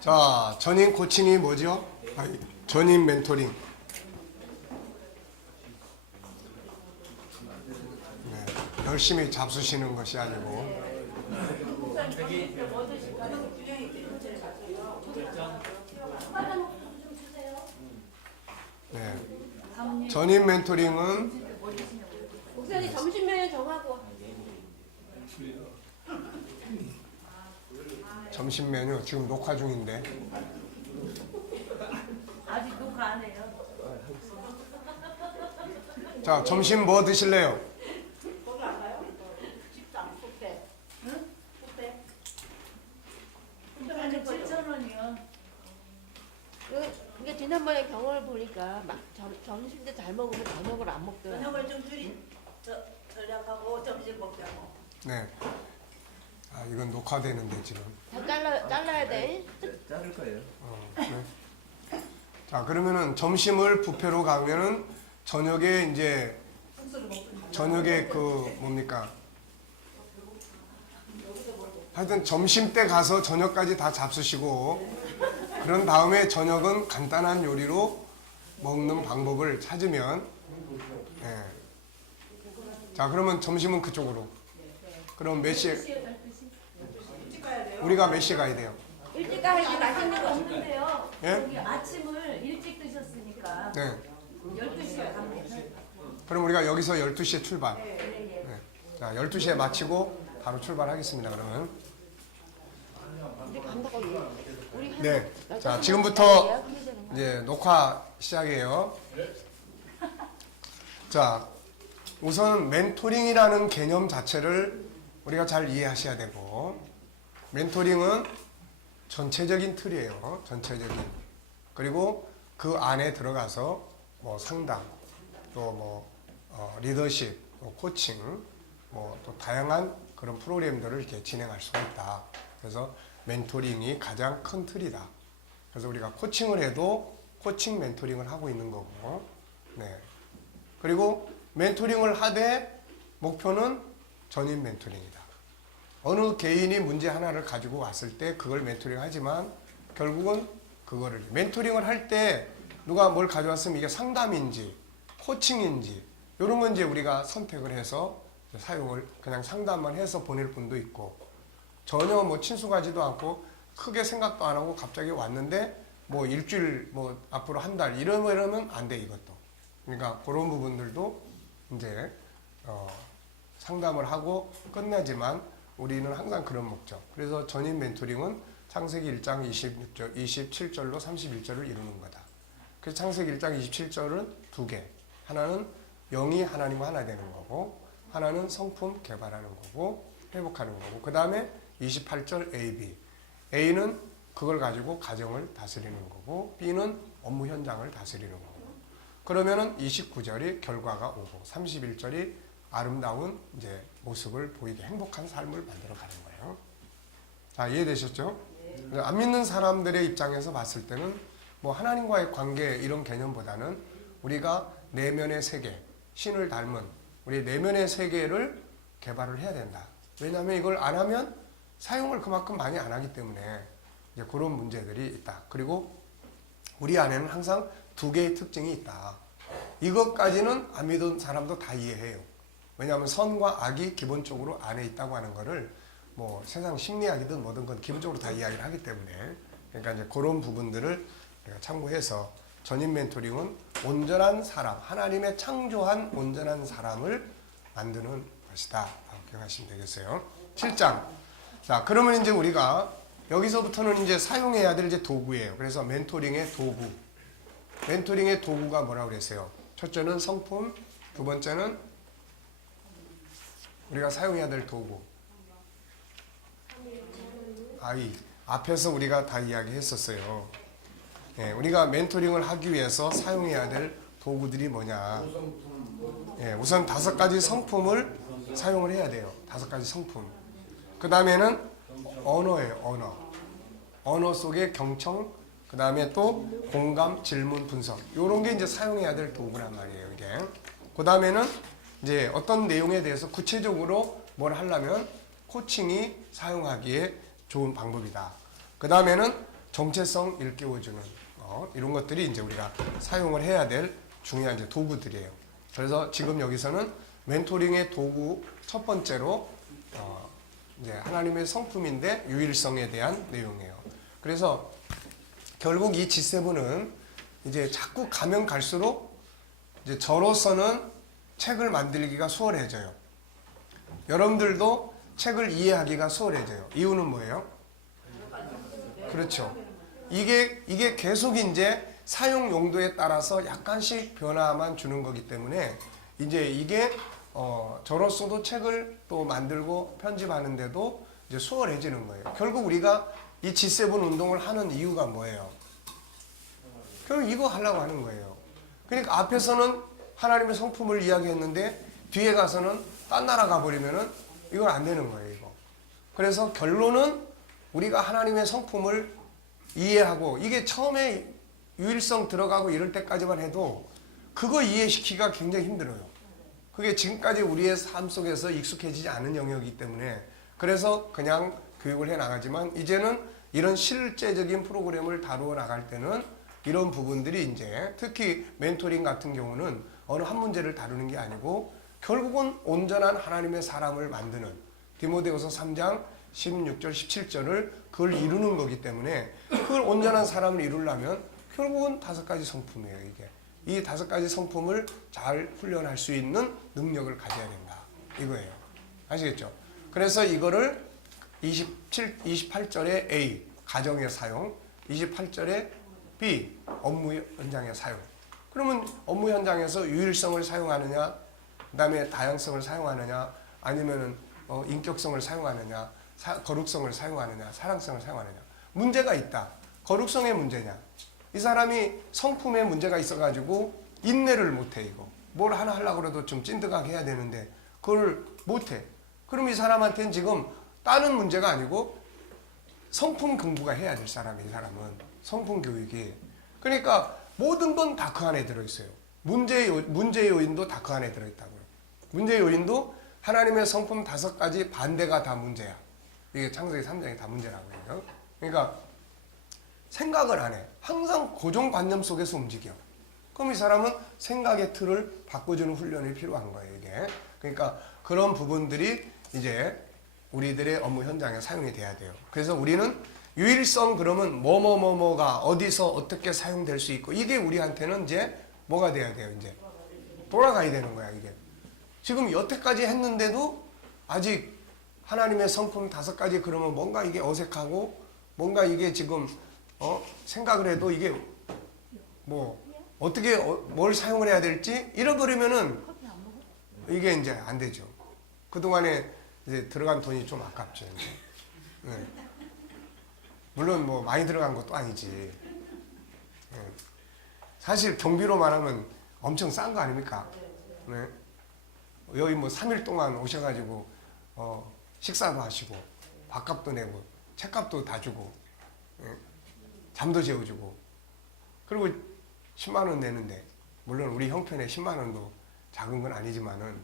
자, 전인 코칭이 뭐죠? 전인 멘토링. 네, 열심히 잡수시는 것이 아니고. 네, 전인 멘토링은 목사님 점심 메뉴 정하고. 점심 메뉴 지금 녹화 중인데. 아직 녹화 안 해요. 자, 점심 뭐 드실래요? 거기 안 가요? 집장 뷔페. 응? 뷔페. 뷔페 7,000원이요. 이게 지난번에 경험을 보니까 막 점심 때 잘 먹으면 저녁을 안 먹더라고요. 저녁을 좀 절약하고 점심 먹자고. 네. 아, 이건 녹화되는데 지금. 다 잘라야 돼. 자를 거예요. 네. 자, 그러면은 점심을 뷔페로 가면은 저녁에 이제 저녁에 그 뭡니까? 하여튼 점심 때 가서 저녁까지 다 잡수시고 그런 다음에 저녁은 간단한 요리로 먹는 방법을 찾으면 예. 자, 그러면 점심은 그쪽으로. 그럼 몇 시에? 우리가 몇 시에 가야 돼요? 일찍 가야지 맛있는 거 없는데요. 예? 여기 아침을 일찍 드셨으니까 네. 12시에 가면 돼요. 그럼 우리가 여기서 12시에 출발. 네. 네. 자, 12시에 마치고 바로 출발하겠습니다. 그러면. 우리 간다고 우리 한 네. 번- 자, 한 지금부터 번 예약해야 되는 거야. 이제 녹화 시작이에요. 자, 우선 멘토링이라는 개념 자체를 우리가 잘 이해하셔야 되고, 멘토링은 전체적인 틀이에요. 전체적인. 그리고 그 안에 들어가서 뭐 상담, 또 뭐 리더십, 또 코칭, 뭐 또 다양한 그런 프로그램들을 이렇게 진행할 수가 있다. 그래서 멘토링이 가장 큰 틀이다. 그래서 우리가 코칭을 해도 코칭 멘토링을 하고 있는 거고, 네. 그리고 멘토링을 하되 목표는 전인 멘토링이다. 어느 개인이 문제 하나를 가지고 왔을 때 그걸 멘토링 하지만 결국은 그거를 멘토링을 할 때 누가 뭘 가져왔으면 이게 상담인지 코칭인지 이런 건 이제 우리가 선택을 해서 사용을 그냥 상담만 해서 보낼 분도 있고 전혀 뭐 친숙하지도 않고 크게 생각도 안 하고 갑자기 왔는데 뭐 일주일 뭐 앞으로 한 달 이러면 안 돼 이것도. 그러니까 그런 부분들도 이제 상담을 하고 끝나지만 우리는 항상 그런 목적. 그래서 전인 멘토링은 창세기 1장 27절로 31절을 이루는 거다. 그래서 창세기 1장 27절은 두 개. 하나는 영이 하나님과 하나 되는 거고 하나는 성품 개발하는 거고 회복하는 거고 그 다음에 28절 A, B. A는 그걸 가지고 가정을 다스리는 거고 B는 업무 현장을 다스리는 거고 그러면은 29절이 결과가 오고 31절이 아름다운 이제 모습을 보이게 행복한 삶을 만들어 가는 거예요. 자, 이해되셨죠? 안 믿는 사람들의 입장에서 봤을 때는 뭐 하나님과의 관계 이런 개념보다는 우리가 내면의 세계, 신을 닮은 우리 내면의 세계를 개발을 해야 된다. 왜냐하면 이걸 안 하면 사용을 그만큼 많이 안 하기 때문에 이제 그런 문제들이 있다. 그리고 우리 안에는 항상 두 개의 특징이 있다. 이것까지는 안 믿은 사람도 다 이해해요. 왜냐하면 선과 악이 기본적으로 안에 있다고 하는 거를 뭐 세상 심리학이든 뭐든 건 기본적으로 다 이야기를 하기 때문에 그러니까 이제 그런 부분들을 우리가 참고해서 전인 멘토링은 온전한 사람, 하나님의 창조한 온전한 사람을 만드는 것이다. 기억하시면 되겠어요. 7장. 자, 그러면 이제 우리가 여기서부터는 이제 사용해야 될 이제 도구예요. 그래서 멘토링의 도구. 멘토링의 도구가 뭐라고 그랬어요? 첫째는 성품, 두 번째는 우리가 사용해야 될 도구. 아이. 앞에서 우리가 다 이야기했었어요. 예, 우리가 멘토링을 하기 위해서 사용해야 될 도구들이 뭐냐. 예, 우선 5가지 성품을 사용을 해야 돼요. 5가지 성품. 그 다음에는 언어예요. 언어. 언어 속의 경청, 그 다음에 또 공감, 질문, 분석. 요런 게 이제 사용해야 될 도구란 말이에요, 이게. 그 다음에는 이제 어떤 내용에 대해서 구체적으로 뭘 하려면 코칭이 사용하기에 좋은 방법이다. 그 다음에는 정체성 일깨워주는 이런 것들이 이제 우리가 사용을 해야 될 중요한 이제 도구들이에요. 그래서 지금 여기서는 멘토링의 도구 첫 번째로 이제 하나님의 성품인데 유일성에 대한 내용이에요. 그래서 결국 이 G7은 이제 자꾸 가면 갈수록 이제 저로서는 책을 만들기가 수월해져요. 여러분들도 책을 이해하기가 수월해져요. 이유는 뭐예요? 그렇죠. 이게 계속 이제 사용 용도에 따라서 약간씩 변화만 주는 거기 때문에 이제 이게 저로서도 책을 또 만들고 편집하는데도 이제 수월해지는 거예요. 결국 우리가 이 G7 운동을 하는 이유가 뭐예요? 결국 이거 하려고 하는 거예요. 그러니까 앞에서는 하나님의 성품을 이야기했는데 뒤에 가서는 딴 나라 가버리면은 이건 안 되는 거예요, 이거. 그래서 결론은 우리가 하나님의 성품을 이해하고 이게 처음에 유일성 들어가고 이럴 때까지만 해도 그거 이해시키기가 굉장히 힘들어요. 그게 지금까지 우리의 삶 속에서 익숙해지지 않은 영역이기 때문에 그래서 그냥 교육을 해 나가지만 이제는 이런 실제적인 프로그램을 다루어 나갈 때는 이런 부분들이 이제 특히 멘토링 같은 경우는 어느 한 문제를 다루는 게 아니고 결국은 온전한 하나님의 사람을 만드는 디모데후서 3장 16절 17절을 그걸 이루는 거기 때문에 그걸 온전한 사람을 이루려면 결국은 5가지 성품이에요. 이게 이 5가지 성품을 잘 훈련할 수 있는 능력을 가져야 된다 이거예요. 아시겠죠? 그래서 이거를 28절에 A 가정의 사용, 28절에 B 업무 현장의 사용. 그러면 업무 현장에서 유일성을 사용하느냐, 그다음에 다양성을 사용하느냐, 아니면은 인격성을 사용하느냐, 거룩성을 사용하느냐, 사랑성을 사용하느냐. 문제가 있다. 거룩성의 문제냐? 이 사람이 성품에 문제가 있어가지고 인내를 못해 이거. 뭘 하나 하려고 해도 좀 찐득하게 해야 되는데 그걸 못해. 그럼 이 사람한테는 지금 다른 문제가 아니고 성품 공부가 해야 될 사람이 이 사람은 성품 교육이. 그러니까 모든 건 다 그 안에 들어있어요. 문제 요인도 다 그 안에 들어있다고요. 문제 요인도 하나님의 성품 5가지 반대가 다 문제야. 이게 창세기 3장이 다 문제라고 해요. 그러니까 생각을 안 해. 항상 고정관념 속에서 움직여. 그럼 이 사람은 생각의 틀을 바꿔주는 훈련이 필요한 거예요, 이게. 그러니까 그런 부분들이 이제 우리들의 업무 현장에 사용이 돼야 돼요. 그래서 우리는 유일성 그러면 뭐가 어디서 어떻게 사용될 수 있고 이게 우리한테는 이제 뭐가 돼야 돼요, 이제. 돌아가야 되는 거야, 이게. 지금 여태까지 했는데도 아직 하나님의 성품 5가지 그러면 뭔가 이게 어색하고 뭔가 이게 지금 생각을 해도 이게 뭐 어떻게 뭘 사용을 해야 될지 잃어버리면은 이게 이제 안 되죠. 그동안에 이제 들어간 돈이 좀 아깝죠. 이제. 네. 물론 뭐 많이 들어간 것도 아니지. 네. 사실 경비로 말하면 엄청 싼 거 아닙니까? 네. 여기 뭐 3일 동안 오셔가지고 식사도 하시고 밥값도 내고 책값도 다 주고 잠도 재워주고 그리고 10만 원 내는데 물론 우리 형편에 10만 원도 작은 건 아니지만은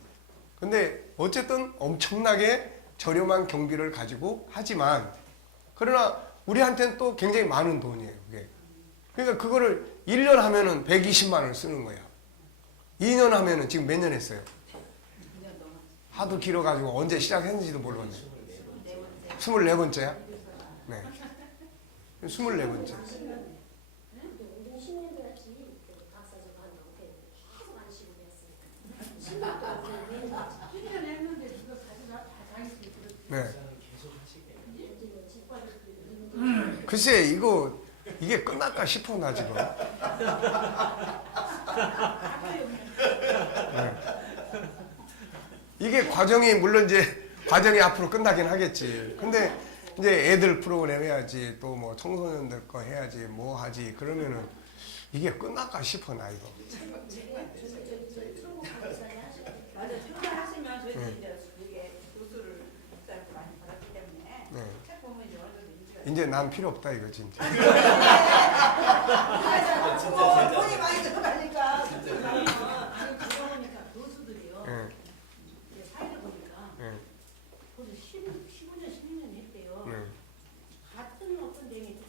근데 어쨌든 엄청나게 저렴한 경비를 가지고 하지만 그러나 우리한테는 또 굉장히 많은 돈이에요. 그게. 그러니까 그거를 1년 하면은 120만 원을 쓰는 거야. 2년 하면은 지금 몇 년 했어요? 하도 길어가지고 언제 시작했는지도 모르겠네. 24번째야? 네. 24번째. 네. 글쎄 이게 끝날까 싶어 나 지금. 네. 이게 과정이 물론 이제 과정이 앞으로 끝나긴 하겠지. 근데 이제 애들 프로그램 해야지 또 뭐 청소년들 거 해야지 뭐 하지 그러면은 이게 끝날까 싶어 나 이거. 맞아, 출근하시면 저희들이 이제 이게 교수를 목사님께 많이 받았기 때문에 네. 책 보면 이제 어느 정도 인지가 이제 난 필요 없다 이거 진짜. 돈이 많이 들어가니까 아니 그러니까 교수들이요. 네. 이제 사회를 보니까 네. 거기서 15년, 16년 했대요. 네. 같은 어떤 데이 좀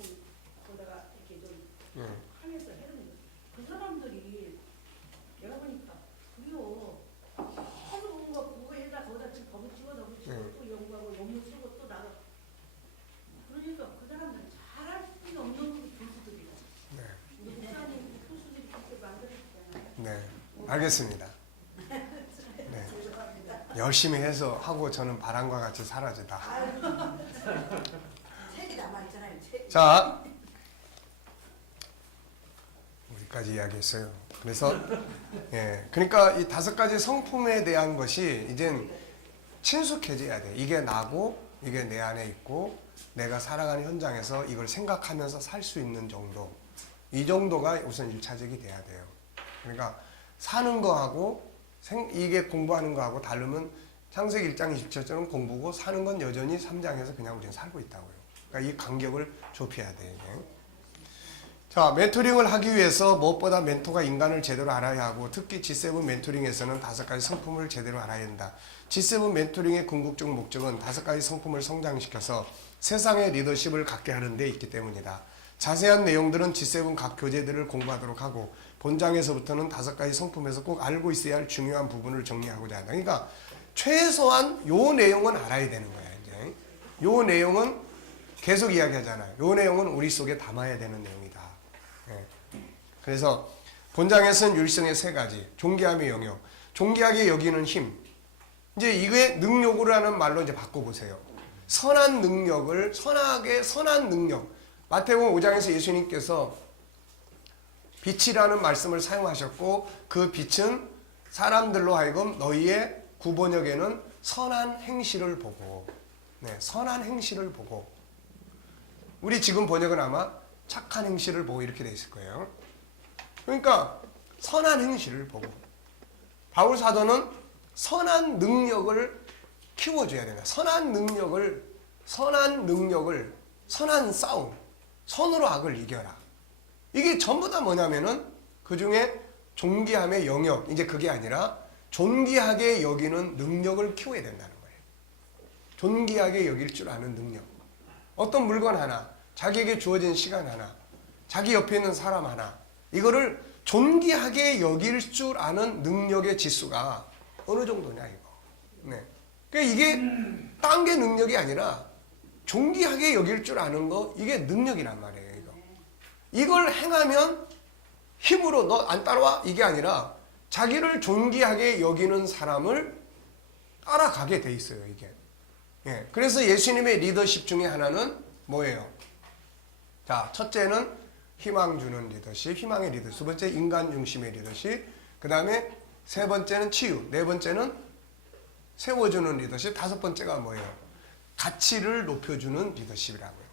알겠습니다. 네. 열심히 해서 하고 저는 바람과 같이 사라지다. 책이 남아있잖아요. 책. 자, 우리까지 이야기했어요. 그래서 그러니까 이 5가지 성품에 대한 것이 이젠 친숙해져야 돼. 이게 나고 이게 내 안에 있고 내가 살아가는 현장에서 이걸 생각하면서 살 수 있는 정도. 이 정도가 우선 1차적이 돼야 돼요. 그러니까 사는 거하고 이게 공부하는 거하고 다르면 창세기 1장 27절은 공부고 사는 건 여전히 3장에서 그냥 우리는 살고 있다고요. 그러니까 이 간격을 좁혀야 돼요. 자, 멘토링을 하기 위해서 무엇보다 멘토가 인간을 제대로 알아야 하고 특히 G7 멘토링에서는 5가지 성품을 제대로 알아야 한다. G7 멘토링의 궁극적 목적은 5가지 성품을 성장시켜서 세상의 리더십을 갖게 하는 데 있기 때문이다. 자세한 내용들은 G7 각 교재들을 공부하도록 하고 본장에서부터는 5가지 성품에서 꼭 알고 있어야 할 중요한 부분을 정리하고자 한다. 그러니까 최소한 요 내용은 알아야 되는 거야. 이제 요 내용은 계속 이야기하잖아요. 요 내용은 우리 속에 담아야 되는 내용이다. 그래서 본장에서는 율성의 3가지, 존귀함의 영역, 존귀하게 여기는 힘. 이제 이게 능력으로 하는 말로 이제 바꿔보세요. 선한 능력을 선한 능력. 마태복음 5장에서 예수님께서 빛이라는 말씀을 사용하셨고 그 빛은 사람들로 하여금 너희의 구번역에는 선한 행실을 보고, 선한 행실을 보고. 우리 지금 번역은 아마 착한 행실을 보고 이렇게 돼 있을 거예요. 그러니까 선한 행실을 보고 바울 사도는 선한 능력을 키워줘야 된다. 선한 능력을 선한 싸움, 선으로 악을 이겨라. 이게 전부 다 뭐냐면은 그 중에 존귀함의 영역, 이제 그게 아니라 존귀하게 여기는 능력을 키워야 된다는 거예요. 존귀하게 여길 줄 아는 능력. 어떤 물건 하나, 자기에게 주어진 시간 하나, 자기 옆에 있는 사람 하나, 이거를 존귀하게 여길 줄 아는 능력의 지수가 어느 정도냐 이거. 그러니까 이게 딴 게 능력이 아니라 존귀하게 여길 줄 아는 거, 이게 능력이란 말이에요. 이걸 행하면 힘으로 너 안 따라와 이게 아니라 자기를 존귀하게 여기는 사람을 따라가게 돼 있어요. 이게. 그래서 예수님의 리더십 중에 하나는 뭐예요? 자, 첫째는 희망 주는 리더십, 희망의 리더십. 두 번째 인간 중심의 리더십. 그 다음에 세 번째는 치유. 네 번째는 세워주는 리더십. 다섯 번째가 뭐예요? 가치를 높여주는 리더십이라고요.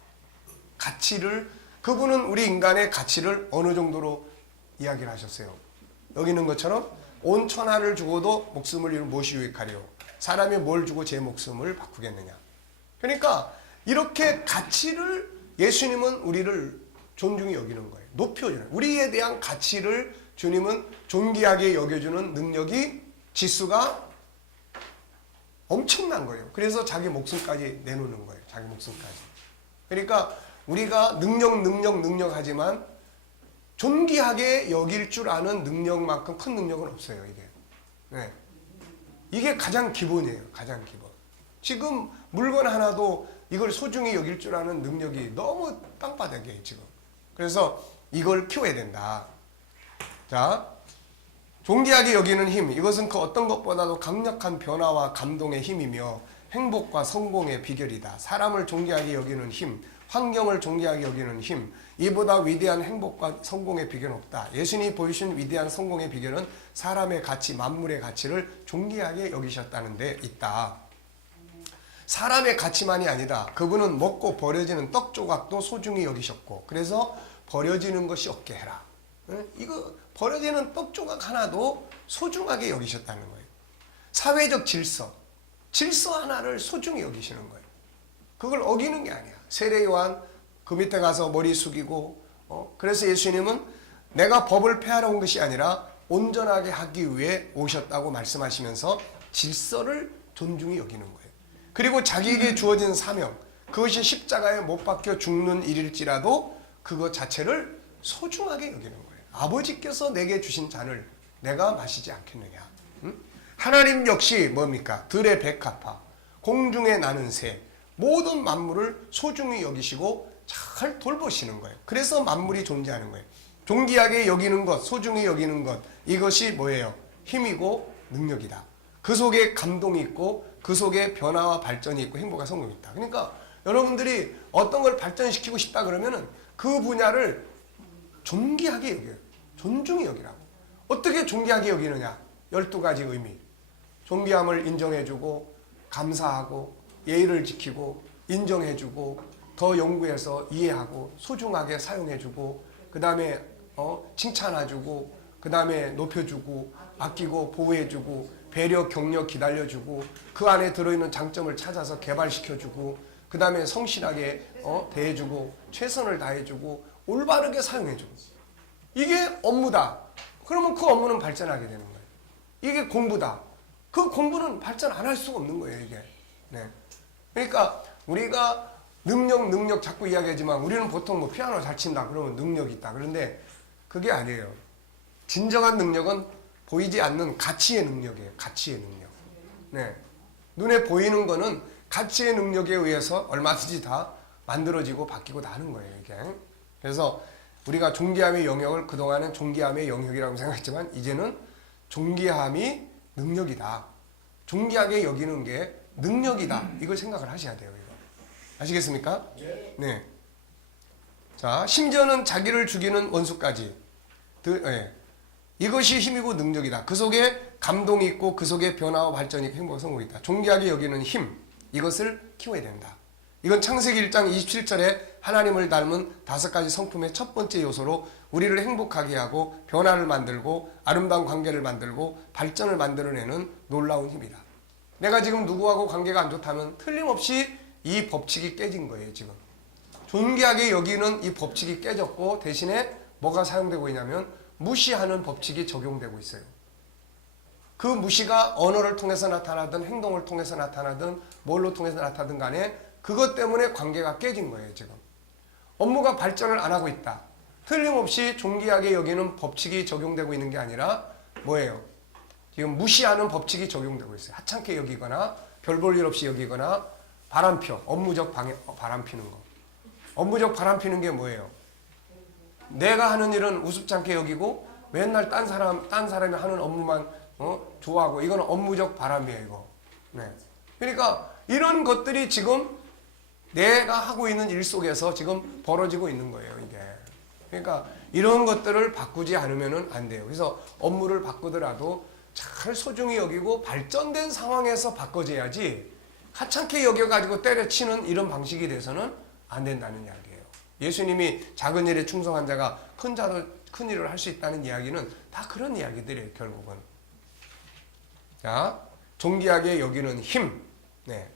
그분은 우리 인간의 가치를 어느 정도로 이야기를 하셨어요? 여기 있는 것처럼 온 천하를 주고도 목숨을 잃은 무엇이 유익하리요? 사람이 뭘 주고 제 목숨을 바꾸겠느냐? 그러니까 이렇게 가치를 예수님은 우리를 존중히 여기는 거예요. 높여주는. 우리에 대한 가치를 주님은 존귀하게 여겨주는 능력이 지수가 엄청난 거예요. 그래서 자기 목숨까지 내놓는 거예요. 자기 목숨까지. 그러니까 우리가 능력 하지만 존귀하게 여길 줄 아는 능력만큼 큰 능력은 없어요. 이게. 이게 가장 기본이에요. 가장 기본. 지금 물건 하나도 이걸 소중히 여길 줄 아는 능력이 너무 땅바닥이에요. 지금. 그래서 이걸 키워야 된다. 자, 존귀하게 여기는 힘. 이것은 그 어떤 것보다도 강력한 변화와 감동의 힘이며 행복과 성공의 비결이다. 사람을 존귀하게 여기는 힘, 환경을 존귀하게 여기는 힘. 이보다 위대한 행복과 성공의 비결은 없다. 예수님이 보여주신 위대한 성공의 비결은 사람의 가치, 만물의 가치를 존귀하게 여기셨다는 데 있다. 사람의 가치만이 아니다. 그분은 먹고 버려지는 떡 조각도 소중히 여기셨고, 그래서 버려지는 것이 없게 해라. 이거 버려지는 떡 조각 하나도 소중하게 여기셨다는 거예요. 사회적 질서 하나를 소중히 여기시는 거예요. 그걸 어기는 게 아니야. 세례요한 그 밑에 가서 머리 숙이고, 그래서 예수님은 내가 법을 폐하러 온 것이 아니라 온전하게 하기 위해 오셨다고 말씀하시면서 질서를 존중히 여기는 거예요. 그리고 자기에게 주어진 사명, 그것이 십자가에 못 박혀 죽는 일일지라도 그것 자체를 소중하게 여기는 거예요. 아버지께서 내게 주신 잔을 내가 마시지 않겠느냐. 하나님 역시 뭡니까? 들의 백합화, 공중에 나는 새, 모든 만물을 소중히 여기시고 잘 돌보시는 거예요. 그래서 만물이 존재하는 거예요. 존귀하게 여기는 것, 소중히 여기는 것, 이것이 뭐예요? 힘이고 능력이다. 그 속에 감동이 있고 그 속에 변화와 발전이 있고 행복과 성공이 있다. 그러니까 여러분들이 어떤 걸 발전시키고 싶다 그러면은 그 분야를 존귀하게 여겨요. 존중히 여기라고. 어떻게 존귀하게 여기느냐? 12가지 의미. 존귀함을 인정해주고 감사하고 예의를 지키고 인정해주고 더 연구해서 이해하고 소중하게 사용해주고 그 다음에 칭찬해주고 그 다음에 높여주고 아끼고 보호해주고 배려 격려 기다려주고 그 안에 들어있는 장점을 찾아서 개발시켜주고 그 다음에 성실하게 대해주고 최선을 다해주고 올바르게 사용해주고 이게 업무다. 그러면 그 업무는 발전하게 되는 거예요. 이게 공부다. 그 공부는 발전 안 할 수가 없는 거예요, 이게. 네. 그러니까 우리가 능력 자꾸 이야기하지만 우리는 보통 뭐 피아노 잘 친다 그러면 능력이 있다. 그런데 그게 아니에요. 진정한 능력은 보이지 않는 가치의 능력이에요. 가치의 능력. 네. 눈에 보이는 거는 가치의 능력에 의해서 얼마든지 다 만들어지고 바뀌고 나는 거예요, 이게. 그래서 우리가 존귀함의 영역을 그동안은 존귀함의 영역이라고 생각했지만 이제는 존귀함이 능력이다. 존귀하게 여기는 게 능력이다. 이걸 생각을 하셔야 돼요. 이거. 아시겠습니까? 네. 자, 심지어는 자기를 죽이는 원수까지. 네. 이것이 힘이고 능력이다. 그 속에 감동이 있고 그 속에 변화와 발전이 있고 행복과 성공이 있다. 존귀하게 여기는 힘. 이것을 키워야 된다. 이건 창세기 1장 27절에 하나님을 닮은 5가지 성품의 첫 번째 요소로 우리를 행복하게 하고 변화를 만들고 아름다운 관계를 만들고 발전을 만들어내는 놀라운 힘이다. 내가 지금 누구하고 관계가 안 좋다면 틀림없이 이 법칙이 깨진 거예요. 지금 존귀하게 여기는 이 법칙이 깨졌고 대신에 뭐가 사용되고 있냐면 무시하는 법칙이 적용되고 있어요. 그 무시가 언어를 통해서 나타나든 행동을 통해서 나타나든 뭘로 통해서 나타나든 간에 그것 때문에 관계가 깨진 거예요. 지금 업무가 발전을 안 하고 있다. 틀림없이 존귀하게 여기는 법칙이 적용되고 있는 게 아니라 뭐예요? 지금 무시하는 법칙이 적용되고 있어요. 하찮게 여기거나 별 볼 일 없이 여기거나 바람펴. 업무적 바람피는 거. 업무적 바람피는 게 뭐예요? 내가 하는 일은 우습지 않게 여기고 맨날 딴 사람이 하는 업무만 좋아하고 이거는 업무적 바람이에요. 이거. 네. 그러니까 이런 것들이 지금 내가 하고 있는 일 속에서 지금 벌어지고 있는 거예요. 이게. 그러니까 이런 것들을 바꾸지 않으면 안 돼요. 그래서 업무를 바꾸더라도 잘 소중히 여기고 발전된 상황에서 바꿔줘야지 하찮게 여겨가지고 때려치는 이런 방식이 돼서는 안 된다는 이야기예요. 예수님이 작은 일에 충성한 자가 큰 일을 할 수 있다는 이야기는 다 그런 이야기들이에요. 결국은. 자, 존귀하게 여기는 힘, 네,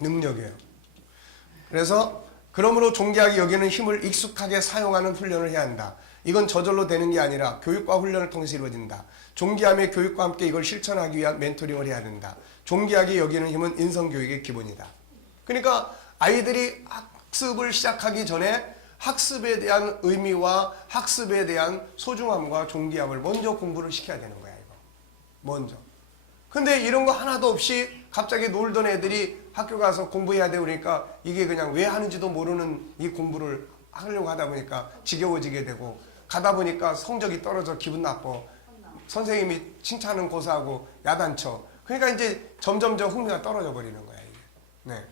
능력이에요. 그래서 그러므로 존귀하게 여기는 힘을 익숙하게 사용하는 훈련을 해야 한다. 이건 저절로 되는 게 아니라 교육과 훈련을 통해서 이루어진다. 존귀함의 교육과 함께 이걸 실천하기 위한 멘토링을 해야 된다. 존귀하게 여기는 힘은 인성교육의 기본이다. 그러니까 아이들이 학습을 시작하기 전에 학습에 대한 의미와 학습에 대한 소중함과 존귀함을 먼저 공부를 시켜야 되는 거야. 이거 먼저. 근데 이런 거 하나도 없이 갑자기 놀던 애들이 학교 가서 공부해야 돼 그러니까 이게 그냥 왜 하는지도 모르는 이 공부를 하려고 하다 보니까 지겨워지게 되고 가다 보니까 성적이 떨어져 기분 나빠. 선생님이 칭찬은 고사하고 야단쳐. 그러니까 이제 점점 흥미가 떨어져 버리는 거야. 이게. 네.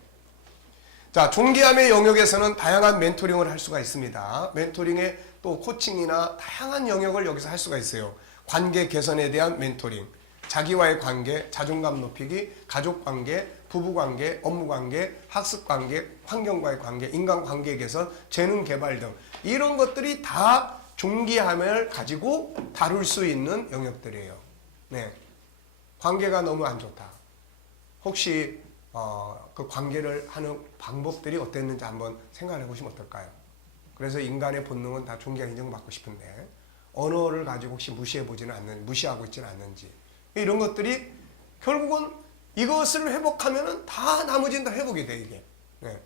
자, 존귀함의 영역에서는 다양한 멘토링을 할 수가 있습니다. 멘토링의 또 코칭이나 다양한 영역을 여기서 할 수가 있어요. 관계 개선에 대한 멘토링, 자기와의 관계, 자존감 높이기, 가족관계, 부부관계, 업무관계, 학습관계, 환경과의 관계, 인간관계 개선, 재능 개발 등 이런 것들이 다 존귀함을 가지고 다룰 수 있는 영역들이에요. 네. 관계가 너무 안 좋다. 혹시 그 관계를 하는 방법들이 어땠는지 한번 생각해 보시면 어떨까요? 그래서 인간의 본능은 다 존귀한 인정받고 싶은데 언어를 가지고 혹시 무시하고 있지는 않는지 이런 것들이 결국은 이것을 회복하면은 다 나머지는 다 회복이 돼 이게. 네.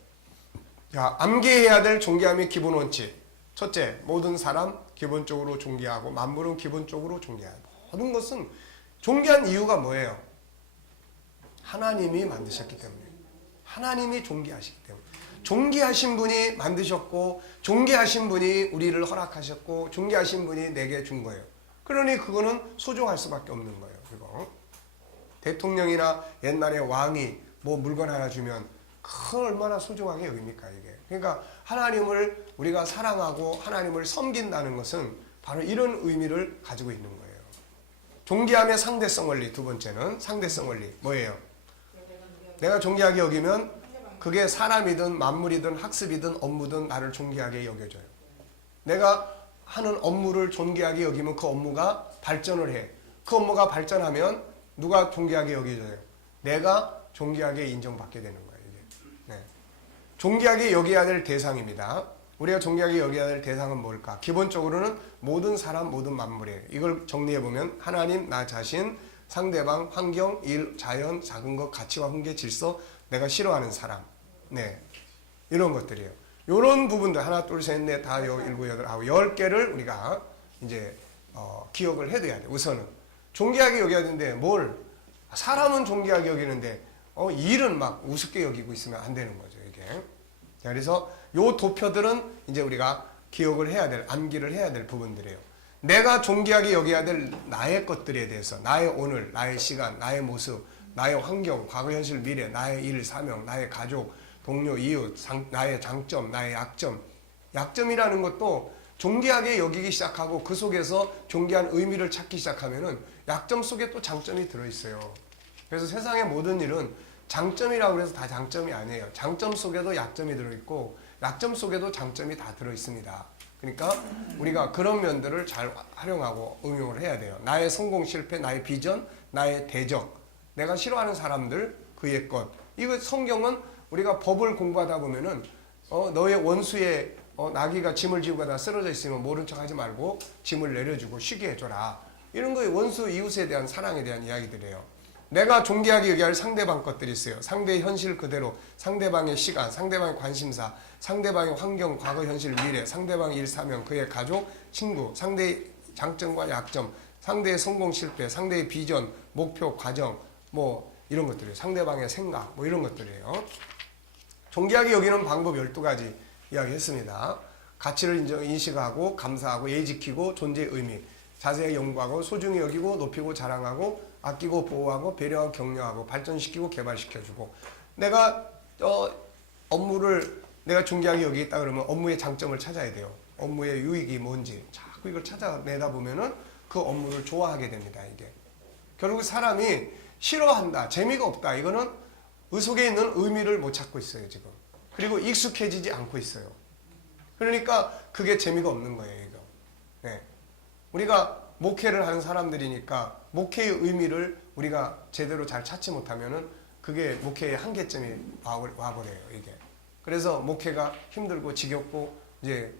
자, 암기해야 될 존귀함의 기본 원칙. 첫째, 모든 사람 기본적으로 존귀하고 만물은 기본적으로 존귀하고 모든 것은 존귀한 이유가 뭐예요? 하나님이 만드셨기 때문에. 하나님이 존귀하시기 때문에. 존귀하신 분이 만드셨고 존귀하신 분이 우리를 허락하셨고 존귀하신 분이 내게 준 거예요. 그러니 그거는 소중할 수밖에 없는 거예요. 그리고 대통령이나 옛날에 왕이 뭐 물건 하나 주면 그 얼마나 소중하게 여깁니까 이게. 그러니까 하나님을 우리가 사랑하고 하나님을 섬긴다는 것은 바로 이런 의미를 가지고 있는 거예요. 존귀함의 상대성 원리. 두 번째는 상대성 원리. 뭐예요? 내가 존귀하게 여기면 그게 사람이든 만물이든 학습이든 업무든 나를 존귀하게 여겨줘요. 내가 하는 업무를 존귀하게 여기면 그 업무가 발전을 해. 그 업무가 발전하면 누가 존귀하게 여겨져요? 내가 존귀하게 인정받게 되는 거예요. 이게. 네. 존귀하게 여겨야 될 대상입니다. 우리가 존귀하게 여겨야 될 대상은 뭘까? 기본적으로는 모든 사람, 모든 만물이에요. 이걸 정리해보면 하나님, 나 자신, 상대방, 환경, 일, 자연, 작은 것, 가치와 훈계, 질서, 내가 싫어하는 사람. 네. 이런 것들이에요. 이런 부분들 하나, 둘, 셋, 넷, 다, 일곱, 여덟, 아홉, 10개를 우리가 이제 기억을 해둬야 돼. 우선은 존귀하게 여겨야 되는데 뭘 사람은 존귀하게 여기는데 일은 막 우습게 여기고 있으면 안 되는 거죠 이게. 자, 그래서 요 도표들은 이제 우리가 기억을 해야 될, 암기를 해야 될 부분들이에요. 내가 존귀하게 여겨야 될 나의 것들에 대해서 나의 오늘, 나의 시간, 나의 모습, 나의 환경, 과거, 현실, 미래, 나의 일, 사명, 나의 가족, 동료, 이웃, 나의 장점, 나의 약점. 약점이라는 것도 존귀하게 여기기 시작하고 그 속에서 존귀한 의미를 찾기 시작하면은 약점 속에 또 장점이 들어있어요. 그래서 세상의 모든 일은 장점이라고 해서 다 장점이 아니에요. 장점 속에도 약점이 들어있고 약점 속에도 장점이 다 들어있습니다. 그러니까 우리가 그런 면들을 잘 활용하고 응용을 해야 돼요. 나의 성공, 실패, 나의 비전, 나의 대적, 내가 싫어하는 사람들, 그의 것. 이거 성경은 우리가 법을 공부하다 보면은 너의 원수의 나귀가 짐을 지고 가다 쓰러져 있으면 모른 척 하지 말고 짐을 내려주고 쉬게 해줘라. 이런 거에 원수 이웃에 대한 사랑에 대한 이야기들이에요. 내가 존귀하게 여겨야 할 상대방 것들이 있어요. 상대의 현실 그대로, 상대방의 시간, 상대방의 관심사, 상대방의 환경, 과거, 현실, 미래, 상대방의 일, 사명, 그의 가족, 친구, 상대의 장점과 약점, 상대의 성공, 실패, 상대의 비전, 목표, 과정, 뭐 이런 것들이에요. 상대방의 생각, 뭐 이런 것들이에요. 존귀하게 여기는 방법 12가지 이야기했습니다. 가치를 인식하고 감사하고 예의 지키고 존재의 의미, 자세히 연구하고 소중히 여기고 높이고 자랑하고 아끼고 보호하고 배려하고 격려하고 발전시키고 개발시켜주고. 내가 업무를 내가 존귀하게 여기겠다 그러면 업무의 장점을 찾아야 돼요. 업무의 유익이 뭔지 자꾸 이걸 찾아내다 보면은 그 업무를 좋아하게 됩니다. 이게 결국 사람이 싫어한다, 재미가 없다, 이거는 그 속에 있는 의미를 못 찾고 있어요 지금. 그리고 익숙해지지 않고 있어요. 그러니까 그게 재미가 없는 거예요 이거. 네. 우리가 목회를 하는 사람들이니까 목회의 의미를 우리가 제대로 잘 찾지 못하면은 그게 목회의 한계점이 와버려요 이게. 그래서 목회가 힘들고 지겹고 이제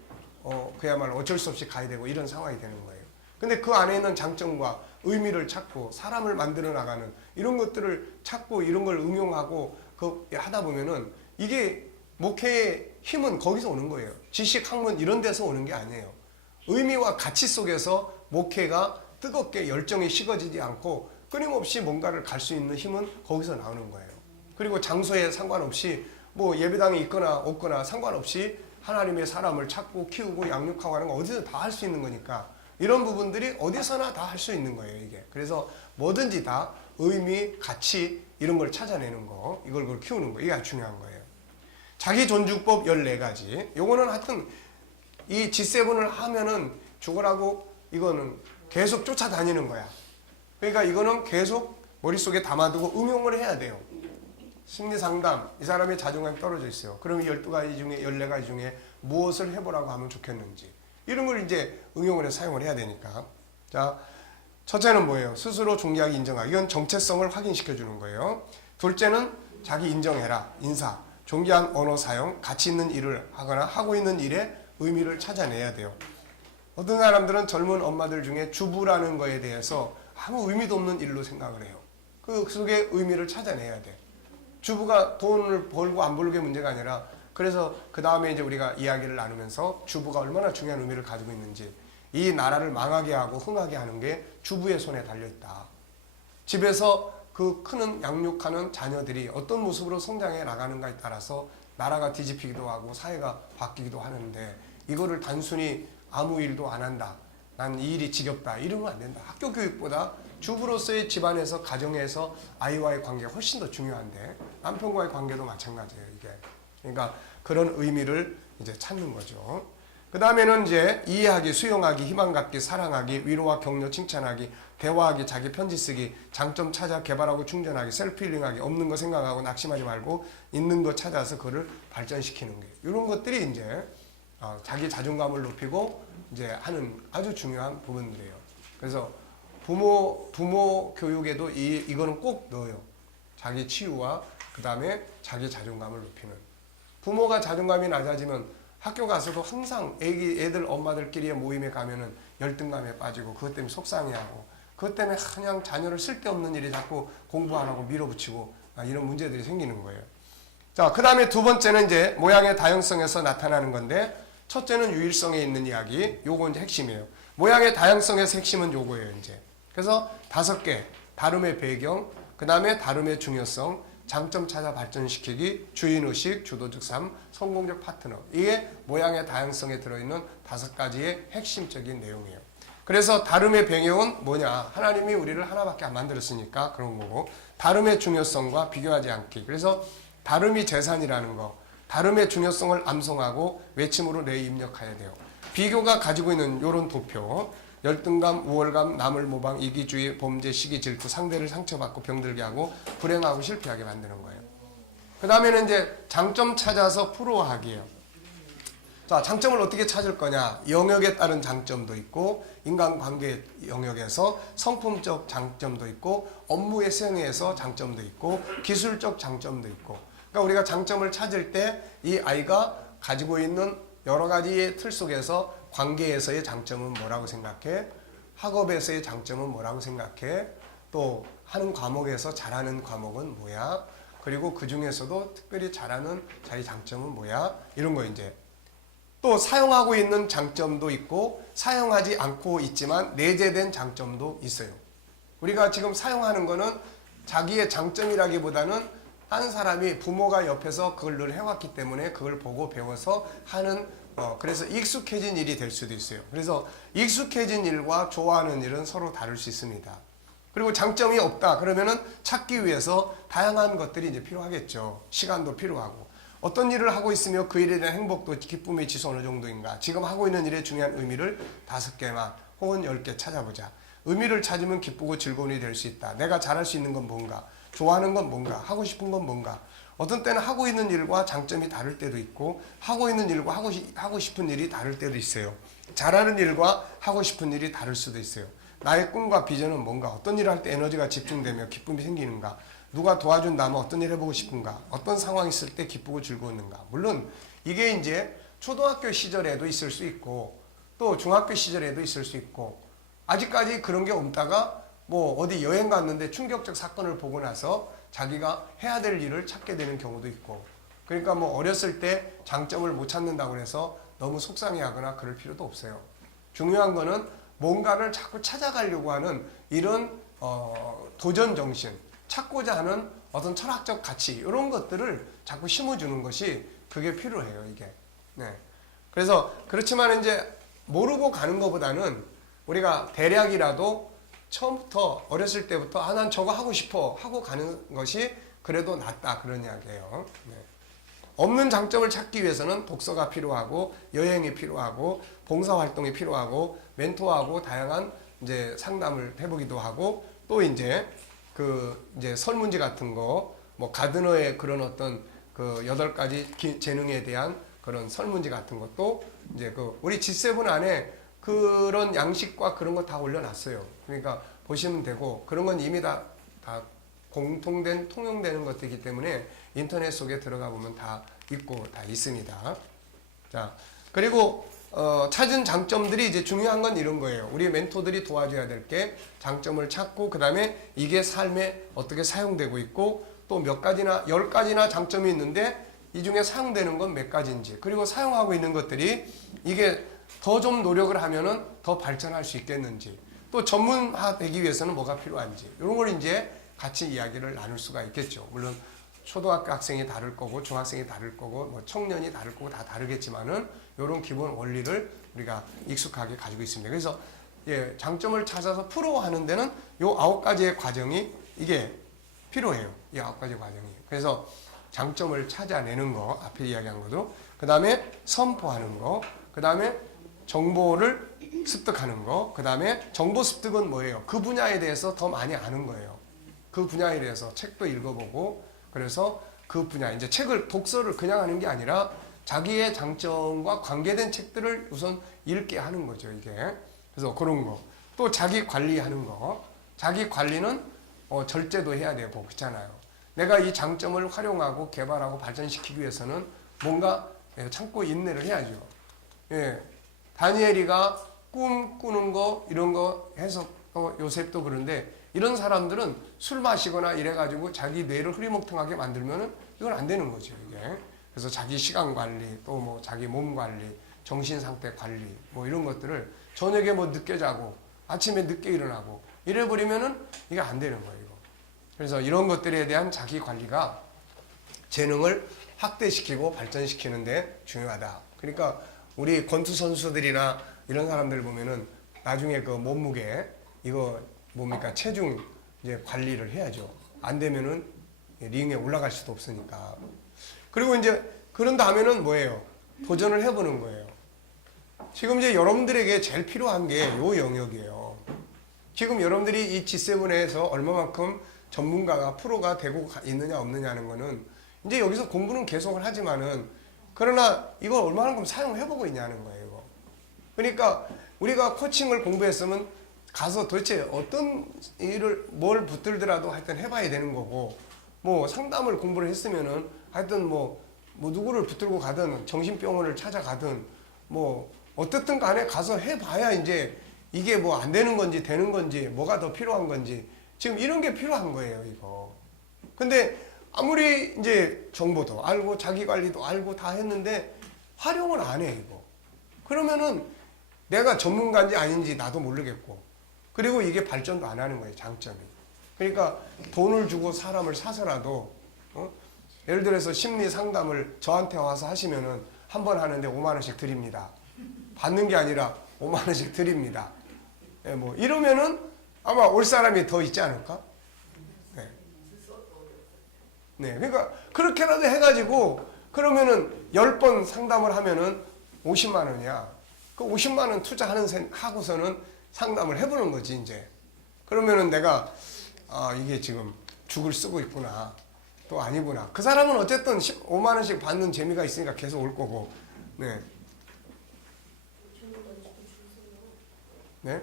그야말로 어쩔 수 없이 가야 되고 이런 상황이 되는 거예요. 근데 그 안에 있는 장점과 의미를 찾고 사람을 만들어 나가는 이런 것들을 찾고 이런 걸 응용하고 하다 보면은 이게 목회의 힘은 거기서 오는 거예요. 지식, 학문 이런 데서 오는 게 아니에요. 의미와 가치 속에서 목회가 뜨겁게 열정이 식어지지 않고 끊임없이 뭔가를 갈 수 있는 힘은 거기서 나오는 거예요. 그리고 장소에 상관없이 뭐 예배당에 있거나 없거나 상관없이 하나님의 사람을 찾고 키우고 양육하고 하는 거 어디서 다 할 수 있는 거니까 이런 부분들이 어디서나 다 할 수 있는 거예요 이게. 그래서 뭐든지 다 의미, 가치 이런 걸 찾아내는 거, 이걸 키우는 거, 이게 아주 중요한 거예요. 자기 존중법 14가지. 요거는 하여튼 이 G7을 하면은 죽으라고 이거는 계속 쫓아다니는 거야. 그러니까 이거는 계속 머릿속에 담아두고 응용을 해야 돼요. 심리상담, 이 사람의 자존감이 떨어져 있어요. 그럼 12가지 중에 14가지 중에 무엇을 해보라고 하면 좋겠는지 이런 걸 이제 응용을 해서 사용을 해야 되니까. 자, 첫째는 뭐예요? 스스로 존귀하게 인정하기. 이건 정체성을 확인시켜 주는 거예요. 둘째는 자기 인정해라. 인사. 존귀한 언어 사용, 가치 있는 일을 하거나 하고 있는 일에 의미를 찾아내야 돼요. 어떤 사람들은 젊은 엄마들 중에 주부라는 거에 대해서 아무 의미도 없는 일로 생각을 해요. 그 속에 의미를 찾아내야 돼. 주부가 돈을 벌고 안 벌고의 문제가 아니라, 그래서 그 다음에 이제 우리가 이야기를 나누면서 주부가 얼마나 중요한 의미를 가지고 있는지, 이 나라를 망하게 하고 흥하게 하는 게 주부의 손에 달려있다. 집에서 그 크는 양육하는 자녀들이 어떤 모습으로 성장해 나가는가에 따라서 나라가 뒤집히기도 하고 사회가 바뀌기도 하는데, 이거를 단순히 아무 일도 안 한다, 난 이 일이 지겹다 이러면 안 된다. 학교 교육보다 주부로서의 집안에서 가정에서 아이와의 관계가 훨씬 더 중요한데 남편과의 관계도 마찬가지예요. 이게 그러니까 그런 의미를 이제 찾는 거죠. 그 다음에는 이제 이해하기, 수용하기, 희망 갖기, 사랑하기, 위로와 격려, 칭찬하기, 대화하기, 자기 편지 쓰기, 장점 찾아 개발하고 충전하기, 셀프 힐링하기, 없는 거 생각하고 낙심하지 말고 있는 거 찾아서 그걸 발전시키는 게 이런 것들이 이제 자기 자존감을 높이고 이제 하는 아주 중요한 부분들이에요. 그래서 부모 교육에도 이거는 꼭 넣어요. 자기 치유와 그 다음에 자기 자존감을 높이는. 부모가 자존감이 낮아지면 학교 가서도 항상 애들 엄마들끼리의 모임에 가면은 열등감에 빠지고 그것 때문에 속상해하고 그것 때문에 그냥 자녀를 쓸데없는 일에 자꾸 공부 안 하고 밀어붙이고 이런 문제들이 생기는 거예요. 자, 그 다음에 두 번째는 이제 모양의 다양성에서 나타나는 건데 첫째는 유일성에 있는 이야기. 요거 이제 핵심이에요. 모양의 다양성에서 핵심은 요거예요, 이제. 그래서 5개. 다름의 배경, 그 다음에 다름의 중요성, 장점 찾아 발전시키기, 주인의식, 주도적 삶, 성공적 파트너. 이게 모양의 다양성에 들어있는 5가지의 핵심적인 내용이에요. 그래서 다름의 배경은 뭐냐? 하나님이 우리를 하나밖에 안 만들었으니까 그런 거고, 다름의 중요성과 비교하지 않기. 그래서 다름이 재산이라는 거, 다름의 중요성을 암송하고 외침으로 내 입력해야 돼요. 비교가 가지고 있는 이런 도표, 열등감, 우월감, 남을 모방, 이기주의, 범죄, 시기, 질투, 상대를 상처받고 병들게 하고 불행하고 실패하게 만드는 거예요. 그 다음에는 이제 장점 찾아서 프로하기예요. 자, 장점을 어떻게 찾을 거냐? 영역에 따른 장점도 있고 인간관계 영역에서 성품적 장점도 있고 업무의 수행에서 장점도 있고 기술적 장점도 있고. 그러니까 우리가 장점을 찾을 때 이 아이가 가지고 있는 여러 가지의 틀 속에서 관계에서의 장점은 뭐라고 생각해? 학업에서의 장점은 뭐라고 생각해? 또 하는 과목에서 잘하는 과목은 뭐야? 그리고 그 중에서도 특별히 잘하는 자기 장점은 뭐야? 이런 거 이제. 또 사용하고 있는 장점도 있고 사용하지 않고 있지만 내재된 장점도 있어요. 우리가 지금 사용하는 거는 자기의 장점이라기보다는 한 사람이 부모가 옆에서 그걸 늘 해왔기 때문에 그걸 보고 배워서 하는 그래서 익숙해진 일이 될 수도 있어요. 그래서 익숙해진 일과 좋아하는 일은 서로 다를 수 있습니다. 그리고 장점이 없다 그러면은 찾기 위해서 다양한 것들이 이제 필요하겠죠. 시간도 필요하고 어떤 일을 하고 있으며 그 일에 대한 행복도 기쁨의 지수 어느 정도인가. 지금 하고 있는 일의 중요한 의미를 5개만 혹은 10개 찾아보자. 의미를 찾으면 기쁘고 즐거운 일이 될 수 있다. 내가 잘할 수 있는 건 뭔가, 좋아하는 건 뭔가, 하고 싶은 건 뭔가. 어떤 때는 하고 있는 일과 장점이 다를 때도 있고 하고 있는 일과 하고 싶은 일이 다를 때도 있어요. 잘하는 일과 하고 싶은 일이 다를 수도 있어요. 나의 꿈과 비전은 뭔가, 어떤 일을 할 때 에너지가 집중되며 기쁨이 생기는가, 누가 도와준다면 어떤 일 해보고 싶은가, 어떤 상황이 있을 때 기쁘고 즐거웠는가. 물론 이게 이제 초등학교 시절에도 있을 수 있고 또 중학교 시절에도 있을 수 있고 아직까지 그런 게 없다가 뭐 어디 여행 갔는데 충격적 사건을 보고 나서 자기가 해야 될 일을 찾게 되는 경우도 있고. 그러니까 뭐 어렸을 때 장점을 못 찾는다고 해서 너무 속상해하거나 그럴 필요도 없어요. 중요한 거는 뭔가를 자꾸 찾아가려고 하는 이런 도전 정신, 찾고자 하는 어떤 철학적 가치 이런 것들을 자꾸 심어주는 것이 그게 필요해요. 이게. 네. 그래서 그렇지만 이제 모르고 가는 것보다는 우리가 대략이라도 처음부터 어렸을 때부터 난 저거 하고 싶어 하고 가는 것이 그래도 낫다 그런 이야기예요. 네. 없는 장점을 찾기 위해서는 독서가 필요하고 여행이 필요하고 봉사활동이 필요하고 멘토하고 다양한 이제 상담을 해보기도 하고 또 이제 이제 설문지 같은 거 뭐 가드너의 그런 어떤 그 8가지 재능에 대한 그런 설문지 같은 것도 이제 우리 G7 안에 그런 양식과 그런 거 다 올려놨어요. 그러니까 보시면 되고 그런 건 이미 다 공통된 통용되는 것들이기 때문에 인터넷 속에 들어가 보면 다 있고 다 있습니다. 자, 그리고 찾은 장점들이 이제 중요한 건 이런 거예요. 우리 멘토들이 도와줘야 될 게 장점을 찾고 그 다음에 이게 삶에 어떻게 사용되고 있고 또 몇 가지나 10가지나 장점이 있는데 이 중에 사용되는 건 몇 가지인지 그리고 사용하고 있는 것들이 이게 더 좀 노력을 하면은 더 발전할 수 있겠는지 또 전문화 되기 위해서는 뭐가 필요한지 이런 걸 이제 같이 이야기를 나눌 수가 있겠죠. 물론 초등학교 학생이 다를 거고 중학생이 다를 거고 뭐 청년이 다를 거고 다 다르겠지만은 이런 기본 원리를 우리가 익숙하게 가지고 있습니다. 그래서 예, 장점을 찾아서 프로하는 데는 요 9가지의 과정이 이게 필요해요. 이 9가지 과정이. 그래서 장점을 찾아내는 거, 앞에 이야기한 것도, 그 다음에 선포하는 거, 그 다음에 정보를 습득하는 거, 그 다음에 정보 습득은 뭐예요? 그 분야에 대해서 더 많이 아는 거예요. 그 분야에 대해서 책도 읽어보고, 그래서 그 분야, 이제 책을, 독서를 그냥 하는 게 아니라 자기의 장점과 관계된 책들을 우선 읽게 하는 거죠, 이게. 그래서 그런 거. 또 자기 관리하는 거. 자기 관리는 절제도 해야 되고, 그렇잖아요. 내가 이 장점을 활용하고 개발하고 발전시키기 위해서는 뭔가 참고 인내를 해야죠. 예. 다니엘이가 꿈 꾸는 거, 이런 거 해서 요셉도 그런데 이런 사람들은 술 마시거나 이래가지고 자기 뇌를 흐리멍텅하게 만들면은 이건 안 되는 거죠, 이게. 그래서 자기 시간 관리, 또 뭐 자기 몸 관리, 정신 상태 관리, 뭐 이런 것들을 저녁에 뭐 늦게 자고 아침에 늦게 일어나고 이래버리면은 이게 안 되는 거예요, 이거. 그래서 이런 것들에 대한 자기 관리가 재능을 확대시키고 발전시키는데 중요하다. 그러니까 우리 권투 선수들이나 이런 사람들 보면은 나중에 그 몸무게 이거 뭡니까 체중 이제 관리를 해야죠. 안 되면은 링에 올라갈 수도 없으니까. 그리고 이제 그런 다음에는 뭐예요? 도전을 해보는 거예요. 지금 이제 여러분들에게 제일 필요한 게 요 영역이에요. 지금 여러분들이 이 G7에서 얼마만큼 전문가가 프로가 되고 있느냐 없느냐는 거는 이제 여기서 공부는 계속을 하지만은 그러나 이걸 얼마만큼 사용해보고 있냐는 거예요. 이거. 그러니까 우리가 코칭을 공부했으면 가서 도대체 어떤 일을 뭘 붙들더라도 하여튼 해봐야 되는 거고 뭐 상담을 공부를 했으면은 하여튼 뭐 누구를 붙들고 가든 정신병원을 찾아가든 뭐 어떻든 간에 가서 해봐야 이제 이게 뭐 안 되는 건지 되는 건지 뭐가 더 필요한 건지 지금 이런 게 필요한 거예요, 이거. 근데 아무리 이제 정보도 알고 자기 관리도 알고 다 했는데 활용을 안 해, 이거. 그러면은 내가 전문가인지 아닌지 나도 모르겠고 그리고 이게 발전도 안 하는 거예요, 장점이. 그러니까 돈을 주고 사람을 사서라도 예를 들어서 심리 상담을 저한테 와서 하시면은 한 번 하는데 5만 원씩 드립니다. 받는 게 아니라 5만 원씩 드립니다. 예, 뭐 이러면은 아마 올 사람이 더 있지 않을까? 네. 네, 그러니까 그렇게라도 해가지고 그러면은 10번 상담을 하면은 50만 원이야. 그 50만 원 투자하는 하고서는 상담을 해보는 거지 이제. 그러면은 내가 이게 지금 죽을 쓰고 있구나. 또 아니구나. 그 사람은 어쨌든 5만 원씩 받는 재미가 있으니까 계속 올 거고. 네. 네?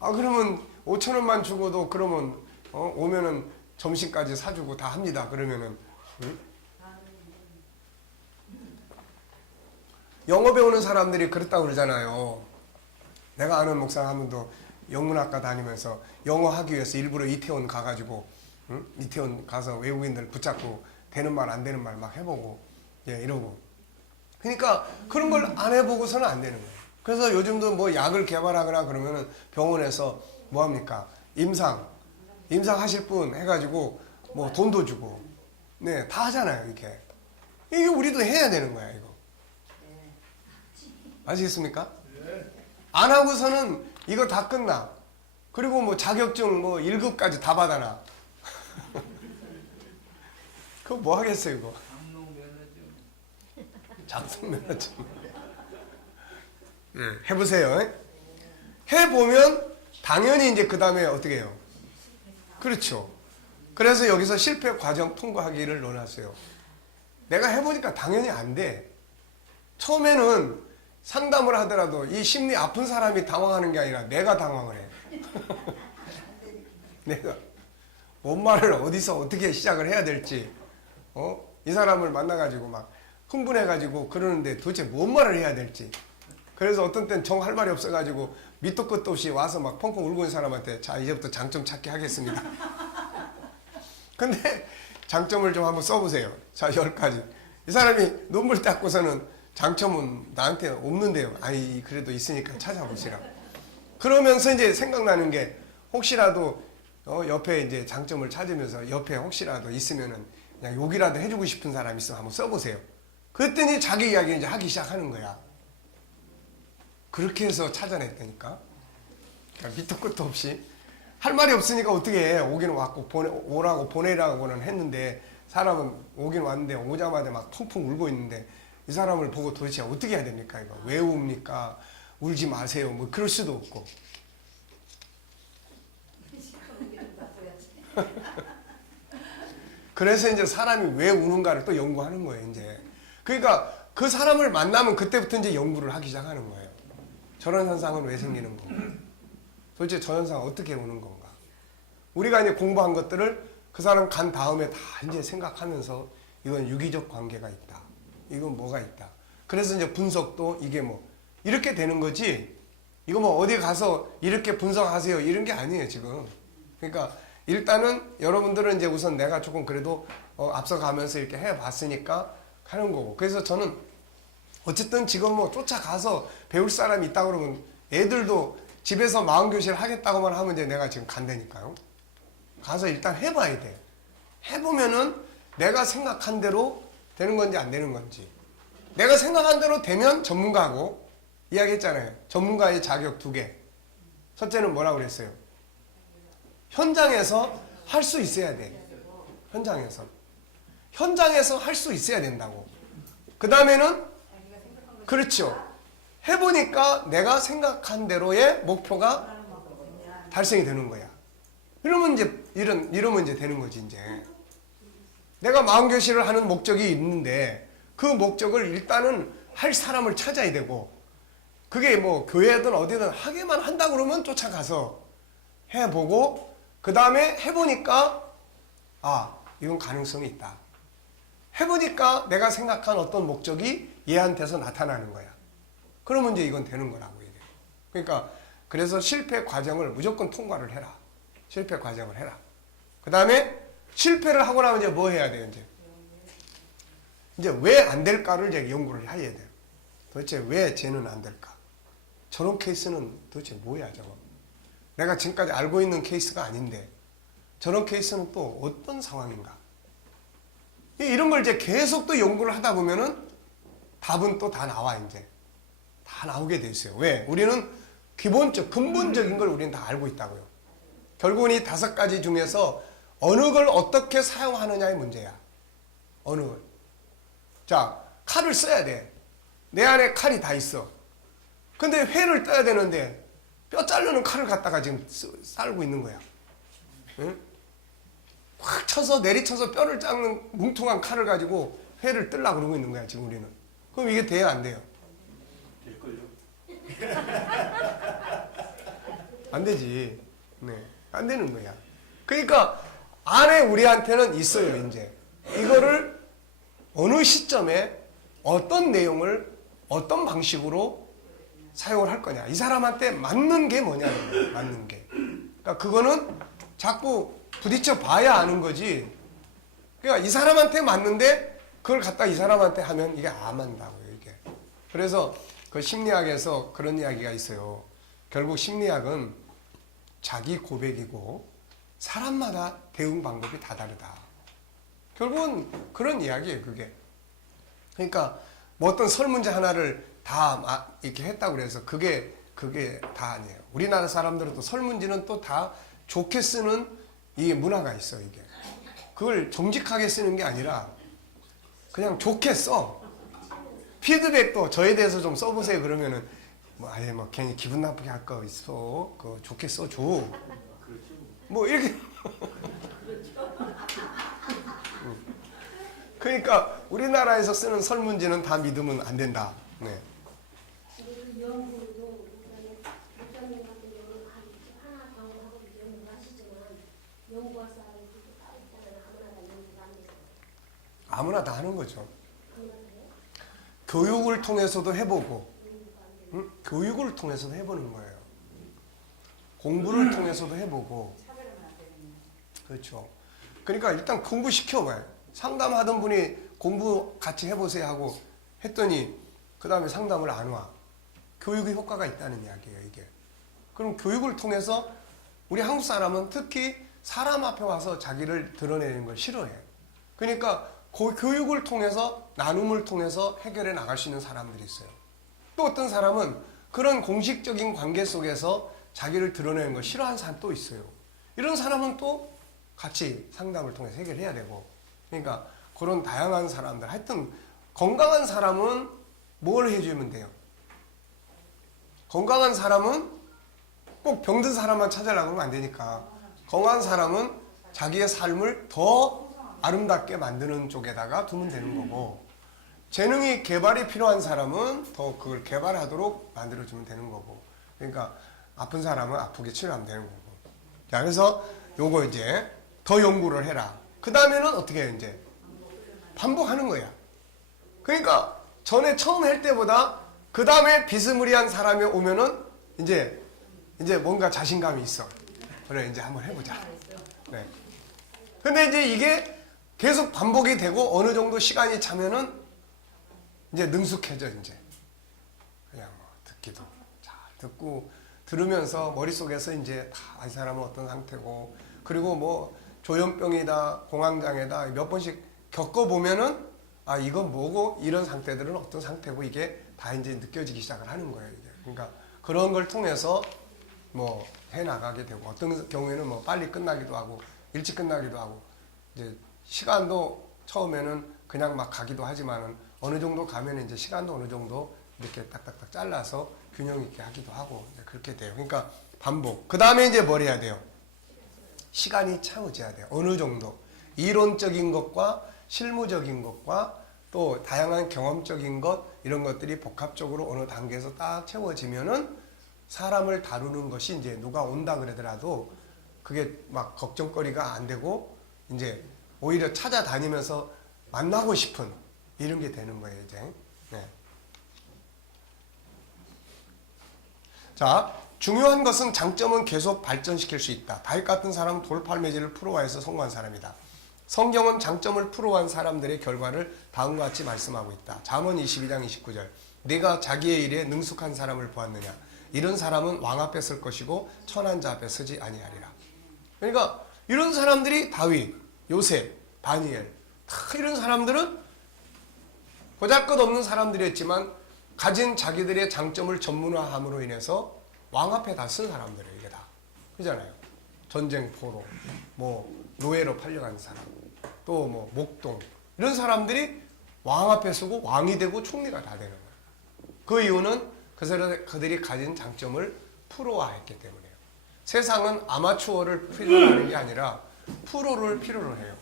그러면 5천 원만 주고도 그러면 오면은 점심까지 사주고 다 합니다. 그러면은 응? 영어 배우는 사람들이 그렇다고 그러잖아요. 내가 아는 목사 한 분도 영문학과 다니면서 영어 하기 위해서 일부러 이태원 가가지고 응? 이태원 가서 외국인들 붙잡고 되는 말 안 되는 말 막 해보고 예, 이러고. 그러니까 그런 걸 안 해보고서는 안 되는 거예요. 그래서 요즘도 뭐 약을 개발하거나 그러면은 병원에서 뭐 합니까? 임상 하실 분 해가지고 뭐 돈도 주고 네, 다 하잖아요, 이렇게. 이게 우리도 해야 되는 거야, 이거. 아시겠습니까? 안 하고서는 이거 다 끝나. 그리고 뭐 자격증 뭐 1급까지 다 받아놔. 그거 뭐 하겠어요, 이거. 장성면허증. 해보세요. 해보면 당연히 이제 그 다음에 어떻게 해요? 그렇죠. 그래서 여기서 실패 과정 통과하기를 넣어놨어요. 내가 해보니까 당연히 안 돼. 처음에는 상담을 하더라도 이 심리 아픈 사람이 당황하는 게 아니라 내가 당황을 해. 내가 뭔 말을 어디서 어떻게 시작을 해야 될지 이 사람을 만나가지고 막 흥분해가지고 그러는데 도대체 뭔 말을 해야 될지. 그래서 어떤 땐 정 할 말이 없어가지고 밑도 끝도 없이 와서 막 펑펑 울고 있는 사람한테 자 이제부터 장점 찾기 하겠습니다. 근데 장점을 좀 한번 써보세요. 자 10가지. 이 사람이 눈물 닦고서는 장점은 나한테 없는데요. 아이 그래도 있으니까 찾아보시라. 그러면서 이제 생각나는 게 혹시라도 옆에 이제 장점을 찾으면서 옆에 혹시라도 있으면은 그냥 욕이라도 해주고 싶은 사람 있으면 한번 써보세요. 그랬더니 자기 이야기 이제 하기 시작하는 거야. 그렇게 해서 찾아냈다니까. 그러니까 밑도 끝도 없이. 할 말이 없으니까 어떻게 해. 오기는 왔고 오라고 보내라고는 했는데 사람은 오긴 왔는데 오자마자 막 펑펑 울고 있는데 이 사람을 보고 도대체 어떻게 해야 됩니까? 이거 왜 웁니까? 울지 마세요. 뭐 그럴 수도 없고. 그래서 이제 사람이 왜 우는가를 또 연구하는 거예요, 이제. 그러니까 그 사람을 만나면 그때부터 이제 연구를 하기 시작하는 거예요. 저런 현상은 왜 생기는 건가? 도대체 저 현상은 어떻게 오는 건가? 우리가 이제 공부한 것들을 그 사람 간 다음에 다 이제 생각하면서 이건 유기적 관계가 있다. 이건 뭐가 있다. 그래서 이제 분석도 이게 뭐 이렇게 되는 거지. 이거 뭐 어디 가서 이렇게 분석하세요. 이런 게 아니에요, 지금. 그러니까 일단은 여러분들은 이제 우선 내가 조금 그래도 앞서가면서 이렇게 해봤으니까 하는 거고. 그래서 저는 어쨌든 지금 뭐 쫓아가서 배울 사람이 있다 그러면 애들도 집에서 마음교실 하겠다고만 하면 이제 내가 지금 간다니까요. 가서 일단 해봐야 돼. 해보면은 내가 생각한 대로 되는 건지 안 되는 건지. 내가 생각한 대로 되면 전문가고 이야기했잖아요. 전문가의 자격 2개. 첫째는 뭐라고 그랬어요? 현장에서 할 수 있어야 돼. 현장에서 할 수 있어야 된다고. 그 다음에는 그렇죠. 해보니까 내가 생각한 대로의 목표가 달성이 되는 거야. 이러면 이제 되는 거지, 이제. 내가 마음교실을 하는 목적이 있는데 그 목적을 일단은 할 사람을 찾아야 되고 그게 뭐 교회든 어디든 하게만 한다 그러면 쫓아가서 해보고 그 다음에 해보니까 아, 이건 가능성이 있다. 해보니까 내가 생각한 어떤 목적이 얘한테서 나타나는 거야. 그러면 이제 이건 되는 거라고 얘기해요. 그러니까 그래서 실패 과정을 무조건 통과를 해라. 실패 과정을 해라. 그 다음에 실패를 하고 나면 이제 뭐 해야 돼요, 이제 왜 안 될까를 이제 연구를 해야 돼요. 도대체 왜 쟤는 안 될까? 저런 케이스는 도대체 뭐야, 저거? 내가 지금까지 알고 있는 케이스가 아닌데 저런 케이스는 또 어떤 상황인가? 이런 걸 이제 계속 또 연구를 하다 보면은 답은 또 다 나와, 이제. 다 나오게 돼 있어요. 왜? 우리는 근본적인 걸 우리는 다 알고 있다고요. 결국은 이 5가지 중에서 어느 걸 어떻게 사용하느냐의 문제야. 어느 걸. 자, 칼을 써야 돼. 내 안에 칼이 다 있어. 근데 회를 떠야 되는데 뼈 자르는 칼을 갖다가 지금 쌀고 있는 거야. 응? 확 쳐서 내리쳐서 뼈를 자르는 뭉퉁한 칼을 가지고 회를 뜨려고 그러고 있는 거야, 지금 우리는. 그럼 이게 돼요, 안 돼요? 될걸요? 안 되지. 네. 안 되는 거야. 그러니까 안에 우리한테는 있어요, 이제. 이거를 어느 시점에 어떤 내용을 어떤 방식으로 사용을 할 거냐. 이 사람한테 맞는 게 뭐냐는 거예요. 맞는 게. 그러니까 그거는 자꾸 부딪혀 봐야 아는 거지. 그러니까 이 사람한테 맞는데 그걸 갖다 이 사람한테 하면 이게 안 맞는다고요, 이게. 그래서 그 심리학에서 그런 이야기가 있어요. 결국 심리학은 자기 고백이고 사람마다 대응 방법이 다 다르다. 결국은 그런 이야기예요, 그게. 그러니까 뭐 어떤 설문제 하나를 다 이렇게 했다고 그래서 그게 다 아니에요. 우리나라 사람들은 또 설문지는 또 다 좋게 쓰는 이 문화가 있어, 이게. 그걸 정직하게 쓰는 게 아니라 그냥 좋게 써. 피드백도 저에 대해서 좀 써보세요 그러면은 뭐 아예 뭐 괜히 기분 나쁘게 할 거 있어. 그거 좋게 써줘. 뭐 이렇게. 그러니까 우리나라에서 쓰는 설문지는 다 믿으면 안 된다. 네. 그 연구도 목사님 같은 경우는 하나 방법하고 연구를 하시지만 연구할 사람이 따로 있다면 아무나 다 연구가 안 돼서 아무나 다 하는 거죠. 아무나 다 해요? 교육을 통해서도 해보고, 교육을 통해서도 해보는 거예요. 공부를 통해서도 해보고, 그렇죠. 그러니까 일단 공부시켜봐요. 상담하던 분이 공부 같이 해보세요 하고 했더니 그 다음에 상담을 안 와. 교육의 효과가 있다는 이야기예요, 이게. 그럼 교육을 통해서 우리 한국 사람은 특히 사람 앞에 와서 자기를 드러내는 걸 싫어해. 그러니까 그 교육을 통해서 나눔을 통해서 해결해 나갈 수 있는 사람들이 있어요. 또 어떤 사람은 그런 공식적인 관계 속에서 자기를 드러내는 걸 싫어하는 사람 또 있어요. 이런 사람은 또 같이 상담을 통해서 해결해야 되고. 그러니까 그런 다양한 사람들, 하여튼 건강한 사람은 뭘 해주면 돼요? 건강한 사람은 꼭 병든 사람만 찾으려고 하면 안 되니까, 건강한 사람은 자기의 삶을 더 아름답게 만드는 쪽에다가 두면 되는 거고, 재능이 개발이 필요한 사람은 더 그걸 개발하도록 만들어주면 되는 거고, 그러니까 아픈 사람은 아프게 치료하면 되는 거고. 자, 그래서 요거 이제 더 연구를 해라. 그 다음에는 어떻게 해? 이제 반복하는 거야. 그러니까 전에 처음 할 때보다 그 다음에 비스무리한 사람이 오면은 이제 뭔가 자신감이 있어. 그래, 이제 한번 해보자. 네. 근데 이제 이게 계속 반복이 되고 어느 정도 시간이 차면은 이제 능숙해져. 이제 그냥 뭐 듣기도 잘 듣고 들으면서 머릿속에서 이제 다 이 사람은 어떤 상태고, 그리고 뭐 조현병이다, 공황장애다 몇 번씩 겪어보면은 아, 이건 뭐고, 이런 상태들은 어떤 상태고, 이게 다 이제 느껴지기 시작을 하는 거예요. 이제. 그러니까 그런 걸 통해서 뭐 해나가게 되고, 어떤 경우에는 뭐 빨리 끝나기도 하고, 일찍 끝나기도 하고, 이제 시간도 처음에는 그냥 막 가기도 하지만은 어느 정도 가면 이제 시간도 어느 정도 이렇게 딱딱딱 잘라서 균형 있게 하기도 하고, 이제 그렇게 돼요. 그러니까 반복. 그 다음에 이제 뭘 해야 돼요? 시간이 채워져야 돼요. 어느 정도. 이론적인 것과 실무적인 것과 또 다양한 경험적인 것, 이런 것들이 복합적으로 어느 단계에서 딱 채워지면은 사람을 다루는 것이 이제 누가 온다 그러더라도 그게 막 걱정거리가 안 되고, 이제 오히려 찾아다니면서 만나고 싶은 이런 게 되는 거예요, 이제. 네. 자, 중요한 것은 장점은 계속 발전시킬 수 있다. 다윗 같은 사람은 돌팔매질을 풀어와서 성공한 사람이다. 성경은 장점을 풀어온 사람들의 결과를 다음과 같이 말씀하고 있다. 잠언 22장 29절. 네가 자기의 일에 능숙한 사람을 보았느냐? 이런 사람은 왕 앞에 설 것이고 천한 자 앞에 서지 아니하리라. 그러니까 이런 사람들이 다윗, 요셉, 다니엘, 다 이런 사람들은 보잘것없는 사람들이었지만 가진 자기들의 장점을 전문화함으로 인해서 왕 앞에 다 쓴 사람들이에요. 이게 다. 그잖아요. 전쟁 포로, 뭐 노예로 팔려간 사람, 또 뭐 목동, 이런 사람들이 왕 앞에 서고 왕이 되고 총리가 다 되는 거예요. 그 이유는 그들이 가진 장점을 프로화했기 때문이에요. 세상은 아마추어를 필요로 하는 게 아니라 프로를 필요로 해요.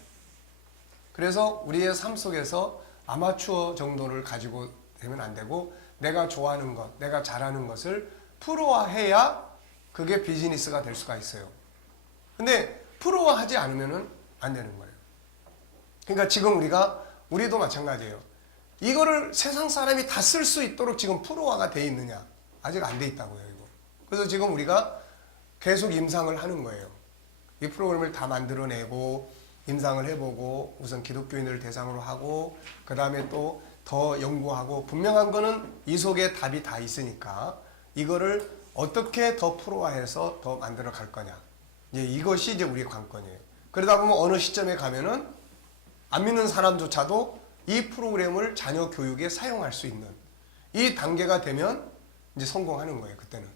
그래서 우리의 삶 속에서 아마추어 정도를 가지고 되면 안 되고, 내가 좋아하는 것, 내가 잘하는 것을 프로화해야 그게 비즈니스가 될 수가 있어요. 근데 프로화하지 않으면 안 되는 거예요. 그러니까 지금 우리도 마찬가지예요. 이거를 세상 사람이 다 쓸 수 있도록 지금 프로화가 돼 있느냐? 아직 안 돼 있다고요, 이거. 그래서 지금 우리가 계속 임상을 하는 거예요. 이 프로그램을 다 만들어내고 임상을 해보고 우선 기독교인을 대상으로 하고, 그 다음에 또 더 연구하고, 분명한 거는 이 속에 답이 다 있으니까 이거를 어떻게 더 프로화해서 더 만들어 갈 거냐. 이것이 이제 우리의 관건이에요. 그러다 보면 어느 시점에 가면은 안 믿는 사람조차도 이 프로그램을 자녀 교육에 사용할 수 있는 이 단계가 되면 이제 성공하는 거예요, 그때는.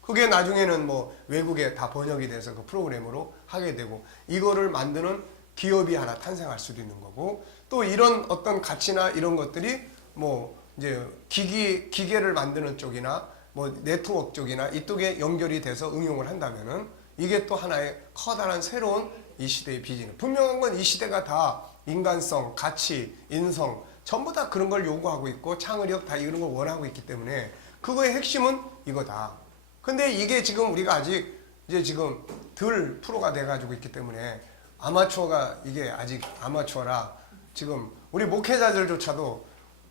그게 나중에는 뭐 외국에 다 번역이 돼서 그 프로그램으로 하게 되고, 이거를 만드는 기업이 하나 탄생할 수도 있는 거고, 또 이런 어떤 가치나 이런 것들이 뭐 이제 기계를 만드는 쪽이나 뭐 네트워크 쪽이나 이쪽에 연결이 돼서 응용을 한다면은 이게 또 하나의 커다란 새로운 이 시대의 비즈니스. 분명한 건 이 시대가 다 인간성, 가치, 인성 전부 다 그런 걸 요구하고 있고 창의력 다 이런 걸 원하고 있기 때문에 그거의 핵심은 이거다. 근데 이게 지금 우리가 아직 이제 지금 덜 프로가 돼가지고 있기 때문에 아마추어가 이게 아직 아마추어라. 지금 우리 목회자들조차도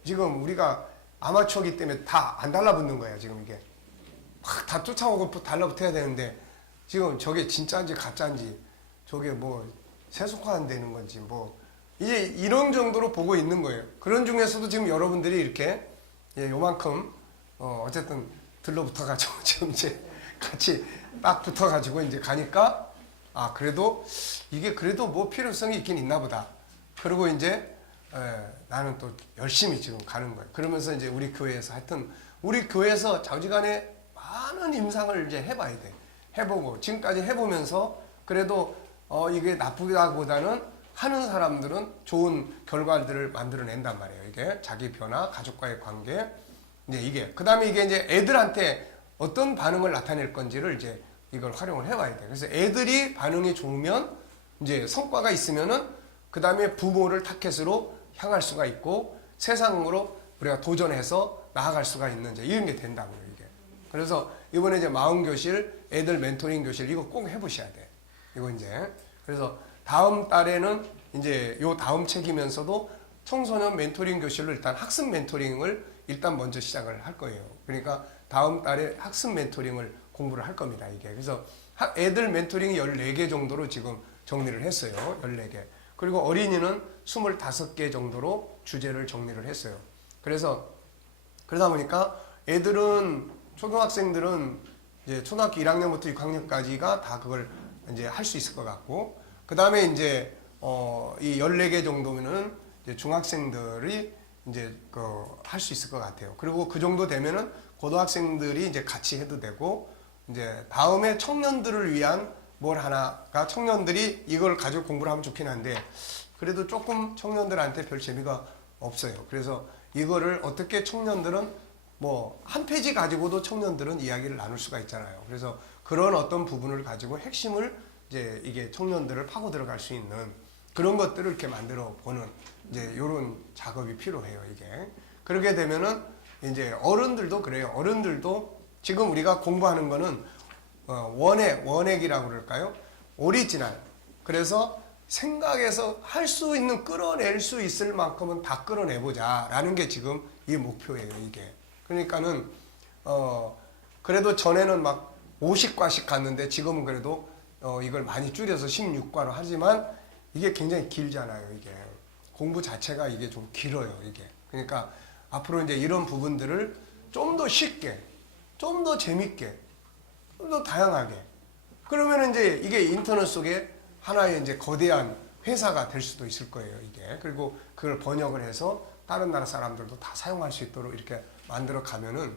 지금 우리가 아마추어기 때문에 다 안 달라붙는 거야. 지금 이게 막 다 쫓아오고 달라붙어야 되는데 지금 저게 진짜인지 가짜인지 저게 뭐 세속화되는 건지 뭐 이제 이런 정도로 보고 있는 거예요. 그런 중에서도 지금 여러분들이 이렇게 요만큼 어쨌든 들러붙어가지고 지금 이제 같이 딱 붙어가지고 이제 가니까 아 그래도 이게 그래도 뭐 필요성이 있긴 있나 보다. 그리고 이제 나는 또 열심히 지금 가는 거예요. 그러면서 이제 우리 교회에서 하여튼 우리 교회에서 좌지간에 많은 임상을 이제 해봐야 돼. 해보고 지금까지 해보면서 그래도 이게 나쁘다보다는 하는 사람들은 좋은 결과들을 만들어낸단 말이에요. 이게 자기 변화, 가족과의 관계, 이제 이게 그다음에 이게 이제 애들한테 어떤 반응을 나타낼 건지를 이제 이걸 활용을 해봐야 돼. 그래서 애들이 반응이 좋으면 이제 성과가 있으면은 그다음에 부모를 타켓으로 향할 수가 있고 세상으로 우리가 도전해서 나아갈 수가 있는 이제 이런 게 된다고요, 이게. 그래서 이번에 이제 마음교실, 애들 멘토링 교실 이거 꼭 해보셔야 돼. 이거 이제 그래서 다음 달에는 이제 요 다음 책이면서도 청소년 멘토링 교실로 일단 학습 멘토링을 일단 먼저 시작을 할 거예요. 그러니까 다음 달에 학습 멘토링을 공부를 할 겁니다, 이게. 그래서 애들 멘토링이 14개 정도로 지금 정리를 했어요. 14개. 그리고 어린이는 25개 정도로 주제를 정리를 했어요. 그래서 그러다 보니까 애들은 초등학생들은 이제 초등학교 1학년부터 6학년까지가 다 그걸 이제 할 수 있을 것 같고, 그 다음에 이제 이 14개 정도면은 이제 중학생들이 이제 할 수 있을 것 같아요. 그리고 그 정도 되면은 고등학생들이 이제 같이 해도 되고, 이제 다음에 청년들을 위한 뭘 하나가 청년들이 이걸 가지고 공부를 하면 좋긴 한데 그래도 조금 청년들한테 별 재미가 없어요. 그래서 이거를 어떻게 청년들은 뭐 한 페이지 가지고도 청년들은 이야기를 나눌 수가 있잖아요. 그래서 그런 어떤 부분을 가지고 핵심을 이제 이게 청년들을 파고 들어갈 수 있는 그런 것들을 이렇게 만들어 보는 이제 이런 작업이 필요해요, 이게. 그렇게 되면은 이제 어른들도 그래요. 어른들도 지금 우리가 공부하는 거는 원액이라고 그럴까요? 오리지널. 그래서 생각에서 할 수 있는 끌어낼 수 있을 만큼은 다 끌어내보자 라는 게 지금 이 목표예요, 이게. 그러니까는 그래도 전에는 막 50과씩 갔는데 지금은 그래도 이걸 많이 줄여서 16과로 하지만 이게 굉장히 길잖아요, 이게. 공부 자체가 이게 좀 길어요, 이게. 그러니까 앞으로 이제 이런 부분들을 좀 더 쉽게, 좀 더 재밌게, 좀 더 다양하게. 그러면 이제 이게 인터넷 속에 하나의 이제 거대한 회사가 될 수도 있을 거예요, 이게. 그리고 그걸 번역을 해서 다른 나라 사람들도 다 사용할 수 있도록 이렇게 만들어 가면은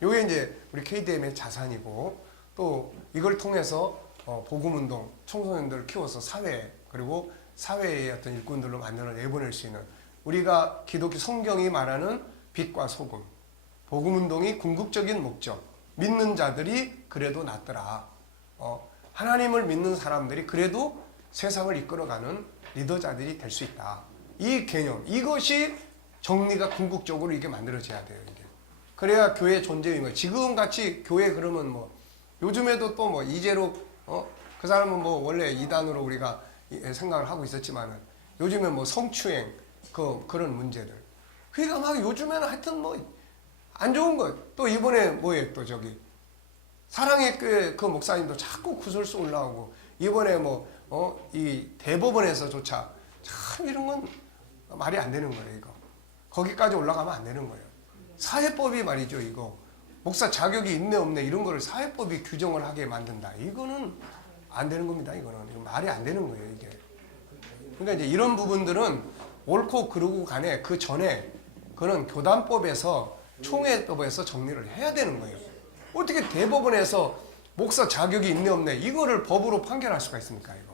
이게 이제 우리 KDM의 자산이고 또 이걸 통해서 복음운동, 청소년들을 키워서 사회 그리고 사회의 어떤 일꾼들로 만들어 내보낼 수 있는 우리가 기독교 성경이 말하는 빛과 소금, 복음운동이 궁극적인 목적, 믿는 자들이 그래도 낫더라. 하나님을 믿는 사람들이 그래도 세상을 이끌어가는 리더자들이 될 수 있다. 이 개념, 이것이 정리가 궁극적으로 이게 만들어져야 돼요, 이게. 그래야 교회 존재의 의미. 지금 같이 교회 그러면 뭐 요즘에도 또 뭐 이제로 그 사람은 뭐 원래 이단으로 우리가 생각을 하고 있었지만은 요즘에 뭐 성추행 그런 문제들. 그러니까 막 요즘에는 하여튼 뭐 안 좋은 거. 또 이번에 뭐예요, 또 저기 사랑의 교회 그 목사님도 자꾸 구설수 올라오고 이번에 뭐 이 대법원에서조차 참 이런 건 말이 안 되는 거예요, 이거. 거기까지 올라가면 안 되는 거예요. 사회법이 말이죠, 이거. 목사 자격이 있네 없네 이런 거를 사회법이 규정을 하게 만든다. 이거는 안 되는 겁니다, 이거는. 이거 말이 안 되는 거예요, 이게. 그러니까 이제 이런 부분들은 옳고 그르고 간에 그 전에 그런 교단법에서 총회법에서 정리를 해야 되는 거예요. 어떻게 대법원에서 목사 자격이 있네 없네 이거를 법으로 판결할 수가 있습니까, 이거.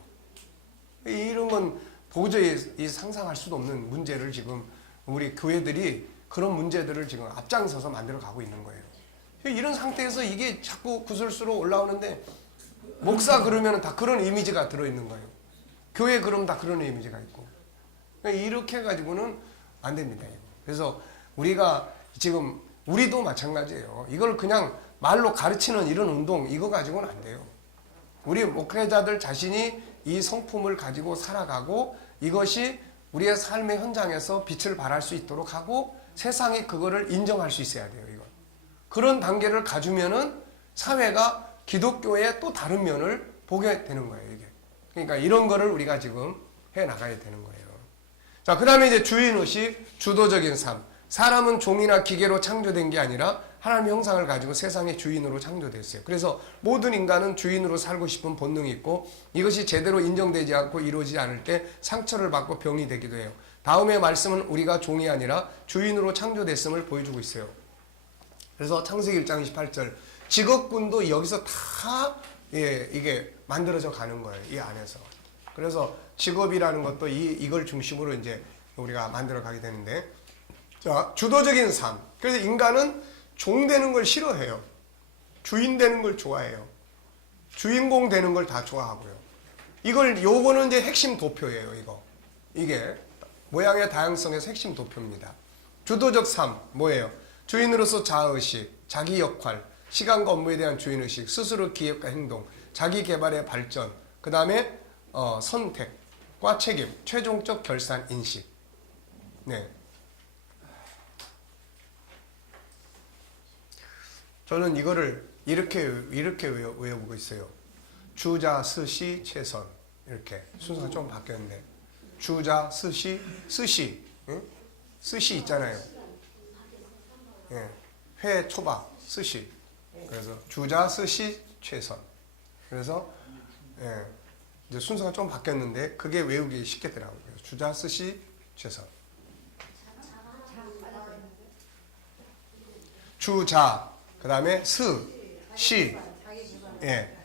이런 건 도저히 상상할 수도 없는 문제를 지금 우리 교회들이 그런 문제들을 지금 앞장서서 만들어 가고 있는 거예요. 이런 상태에서 이게 자꾸 구설수로 올라오는데 목사 그러면 다 그런 이미지가 들어있는 거예요. 교회 그러면 다 그런 이미지가 있고. 그러니까 이렇게 해가지고는 안 됩니다, 이거. 그래서 우리가 지금 우리도 마찬가지예요. 이걸 그냥 말로 가르치는 이런 운동 이거 가지고는 안 돼요. 우리 목회자들 자신이 이 성품을 가지고 살아가고 이것이 우리의 삶의 현장에서 빛을 발할 수 있도록 하고 세상이 그거를 인정할 수 있어야 돼요, 이거. 그런 단계를 가지면은 사회가 기독교의 또 다른 면을 보게 되는 거예요, 이게. 그러니까 이런 거를 우리가 지금 해 나가야 되는 거예요. 자, 그 다음에 이제 주인의식, 주도적인 삶. 사람은 종이나 기계로 창조된 게 아니라 하나님의 형상을 가지고 세상의 주인으로 창조됐어요. 그래서 모든 인간은 주인으로 살고 싶은 본능이 있고 이것이 제대로 인정되지 않고 이루어지지 않을 때 상처를 받고 병이 되기도 해요. 다음의 말씀은 우리가 종이 아니라 주인으로 창조됐음을 보여주고 있어요. 그래서 창세기 1장 28절 직업군도 여기서 다 이게 만들어져 가는 거예요. 이 안에서. 그래서 직업이라는 것도 이걸 중심으로 이제 우리가 만들어 가게 되는데, 자, 주도적인 삶. 그래서 인간은 종 되는 걸 싫어해요. 주인 되는 걸 좋아해요. 주인공 되는 걸 다 좋아하고요. 요거는 이제 핵심 도표예요, 이거. 이게 모양의 다양성에서 핵심 도표입니다. 주도적 삶, 뭐예요? 주인으로서 자아의식, 자기 역할, 시간과 업무에 대한 주인의식, 스스로 기획과 행동, 자기 개발의 발전, 그 다음에 선택과 책임, 최종적 결산 인식. 네. 저는 이거를 이렇게 외워보고 있어요. 주자, 스시, 최선. 이렇게 순서가 좀 바뀌었는데, 주자, 스시, 응? 스시 있잖아요. 예. 회, 초밥, 스시. 그래서 주자, 스시, 최선. 그래서 이제 순서가 좀 바뀌었는데 그게 외우기 쉽겠더라고요. 주자, 스시, 최선. 주자, 그 다음에 시,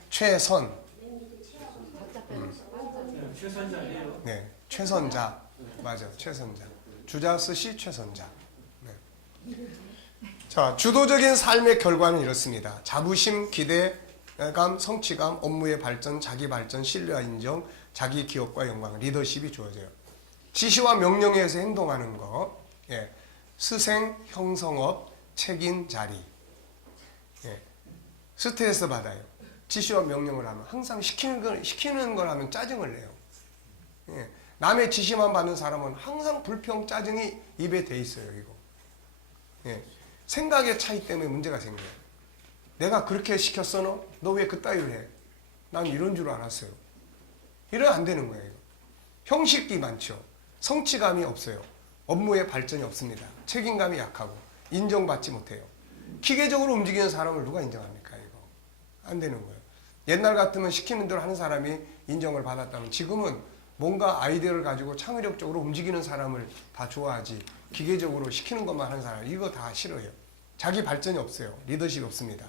최선. 최선자예요. 네, 최선자. 맞아, 최선자. 주자, 스시, 최선자. 네. 자, 주도적인 삶의 결과는 이렇습니다. 자부심, 기대감, 성취감, 업무의 발전, 자기 발전, 신뢰와 인정, 자기 기억과 영광, 리더십이 주어져요. 지시와 명령에 의해서 행동하는 거, 스생, 형성업, 책임, 자리. 스트레스 받아요. 지시와 명령을 하면 항상 시키는 걸 하면 짜증을 내요. 남의 지시만 받는 사람은 항상 불평, 짜증이 입에 돼 있어요. 이거. 생각의 차이 때문에 문제가 생겨요. 내가 그렇게 시켰어 너 왜 그따위를 해? 난 이런 줄 알았어요. 이러면 안 되는 거예요. 형식이 많죠. 성취감이 없어요. 업무의 발전이 없습니다. 책임감이 약하고 인정받지 못해요. 기계적으로 움직이는 사람을 누가 인정합니까? 이거 안 되는 거예요. 옛날 같으면 시키는 대로 하는 사람이 인정을 받았다면, 지금은 뭔가 아이디어를 가지고 창의력적으로 움직이는 사람을 다 좋아하지, 기계적으로 시키는 것만 하는 사람, 이거 다 싫어해요. 자기 발전이 없어요. 리더십이 없습니다.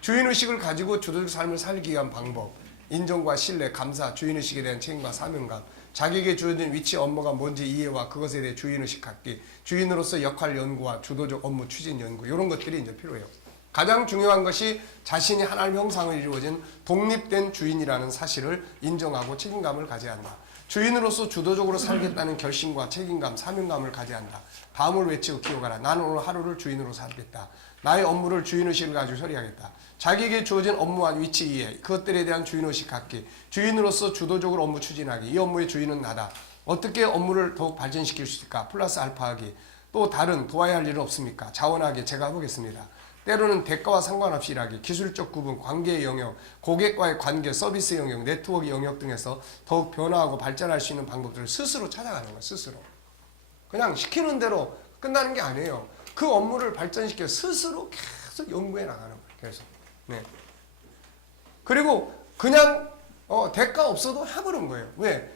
주인의식을 가지고 주도적 삶을 살기 위한 방법, 인정과 신뢰, 감사, 주인의식에 대한 책임과 사명감, 자기에게 주어진 위치, 업무가 뭔지 이해와 그것에 대해 주인의식 갖기, 주인으로서 역할 연구와 주도적 업무 추진 연구, 이런 것들이 이제 필요해요. 가장 중요한 것이 자신이 하나님 형상을 이루어진 독립된 주인이라는 사실을 인정하고 책임감을 가져야 한다. 주인으로서 주도적으로 살겠다는 결심과 책임감, 사명감을 가져야 한다. 다음을 외치고 기억하라. 나는 오늘 하루를 주인으로 살겠다. 나의 업무를 주인의식을 가지고 처리하겠다. 자기에게 주어진 업무와 위치 이해, 그것들에 대한 주인의식 갖기, 주인으로서 주도적으로 업무 추진하기, 이 업무의 주인은 나다. 어떻게 업무를 더욱 발전시킬 수 있을까? 플러스 알파하기. 또 다른 도와야 할 일은 없습니까? 자원하게 제가 해보겠습니다. 때로는 대가와 상관없이 일하기, 기술적 구분, 관계의 영역, 고객과의 관계, 서비스 영역, 네트워크 영역 등에서 더욱 변화하고 발전할 수 있는 방법들을 스스로 찾아가는 거예요. 스스로. 그냥 시키는 대로 끝나는 게 아니에요. 그 업무를 발전시켜 스스로 계속 연구해 나가는 거예요. 계속. 네. 그리고 그냥 대가 없어도 해보는 거예요. 왜?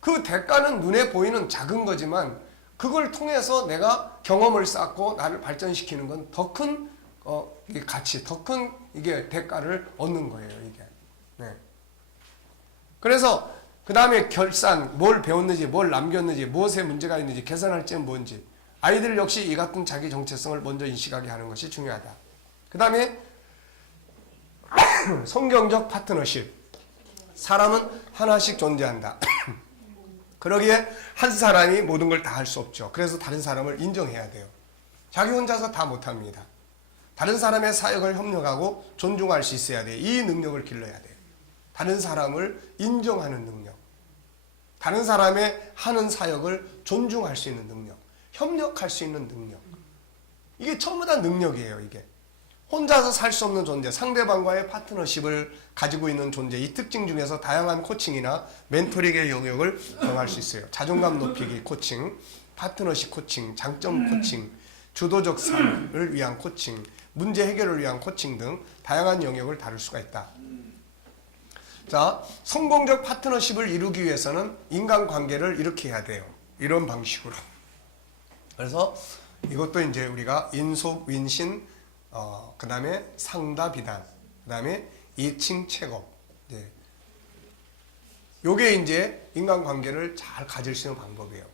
그 대가는 눈에 보이는 작은 거지만 그걸 통해서 내가 경험을 쌓고 나를 발전시키는 건 더 큰 가치, 더 큰 이게 대가를 얻는 거예요. 이게. 네. 그래서 그 다음에 결산, 뭘 배웠는지, 뭘 남겼는지, 무엇에 문제가 있는지, 개선할 점은 뭔지. 아이들 역시 이 같은 자기 정체성을 먼저 인식하게 하는 것이 중요하다. 그 다음에 성경적 파트너십. 사람은 하나씩 존재한다. 그러기에 한 사람이 모든 걸 다 할 수 없죠. 그래서 다른 사람을 인정해야 돼요. 자기 혼자서 다 못합니다. 다른 사람의 사역을 협력하고 존중할 수 있어야 돼요. 이 능력을 길러야 돼요. 다른 사람을 인정하는 능력. 다른 사람의 하는 사역을 존중할 수 있는 능력. 협력할 수 있는 능력. 이게 전부 다 능력이에요. 이게. 혼자서 살 수 없는 존재, 상대방과의 파트너십을 가지고 있는 존재, 이 특징 중에서 다양한 코칭이나 멘토링의 영역을 정할 수 있어요. 자존감 높이기 코칭, 파트너십 코칭, 장점 코칭, 주도적 삶을 위한 코칭, 문제 해결을 위한 코칭 등 다양한 영역을 다룰 수가 있다. 자, 성공적 파트너십을 이루기 위해서는 인간관계를 이렇게 해야 돼요. 이런 방식으로. 그래서 이것도 이제 우리가 인속, 윈신, 그 다음에 상다 비단, 그 다음에 이칭 채거. 요게 이제 인간관계를 잘 가질 수 있는 방법이에요.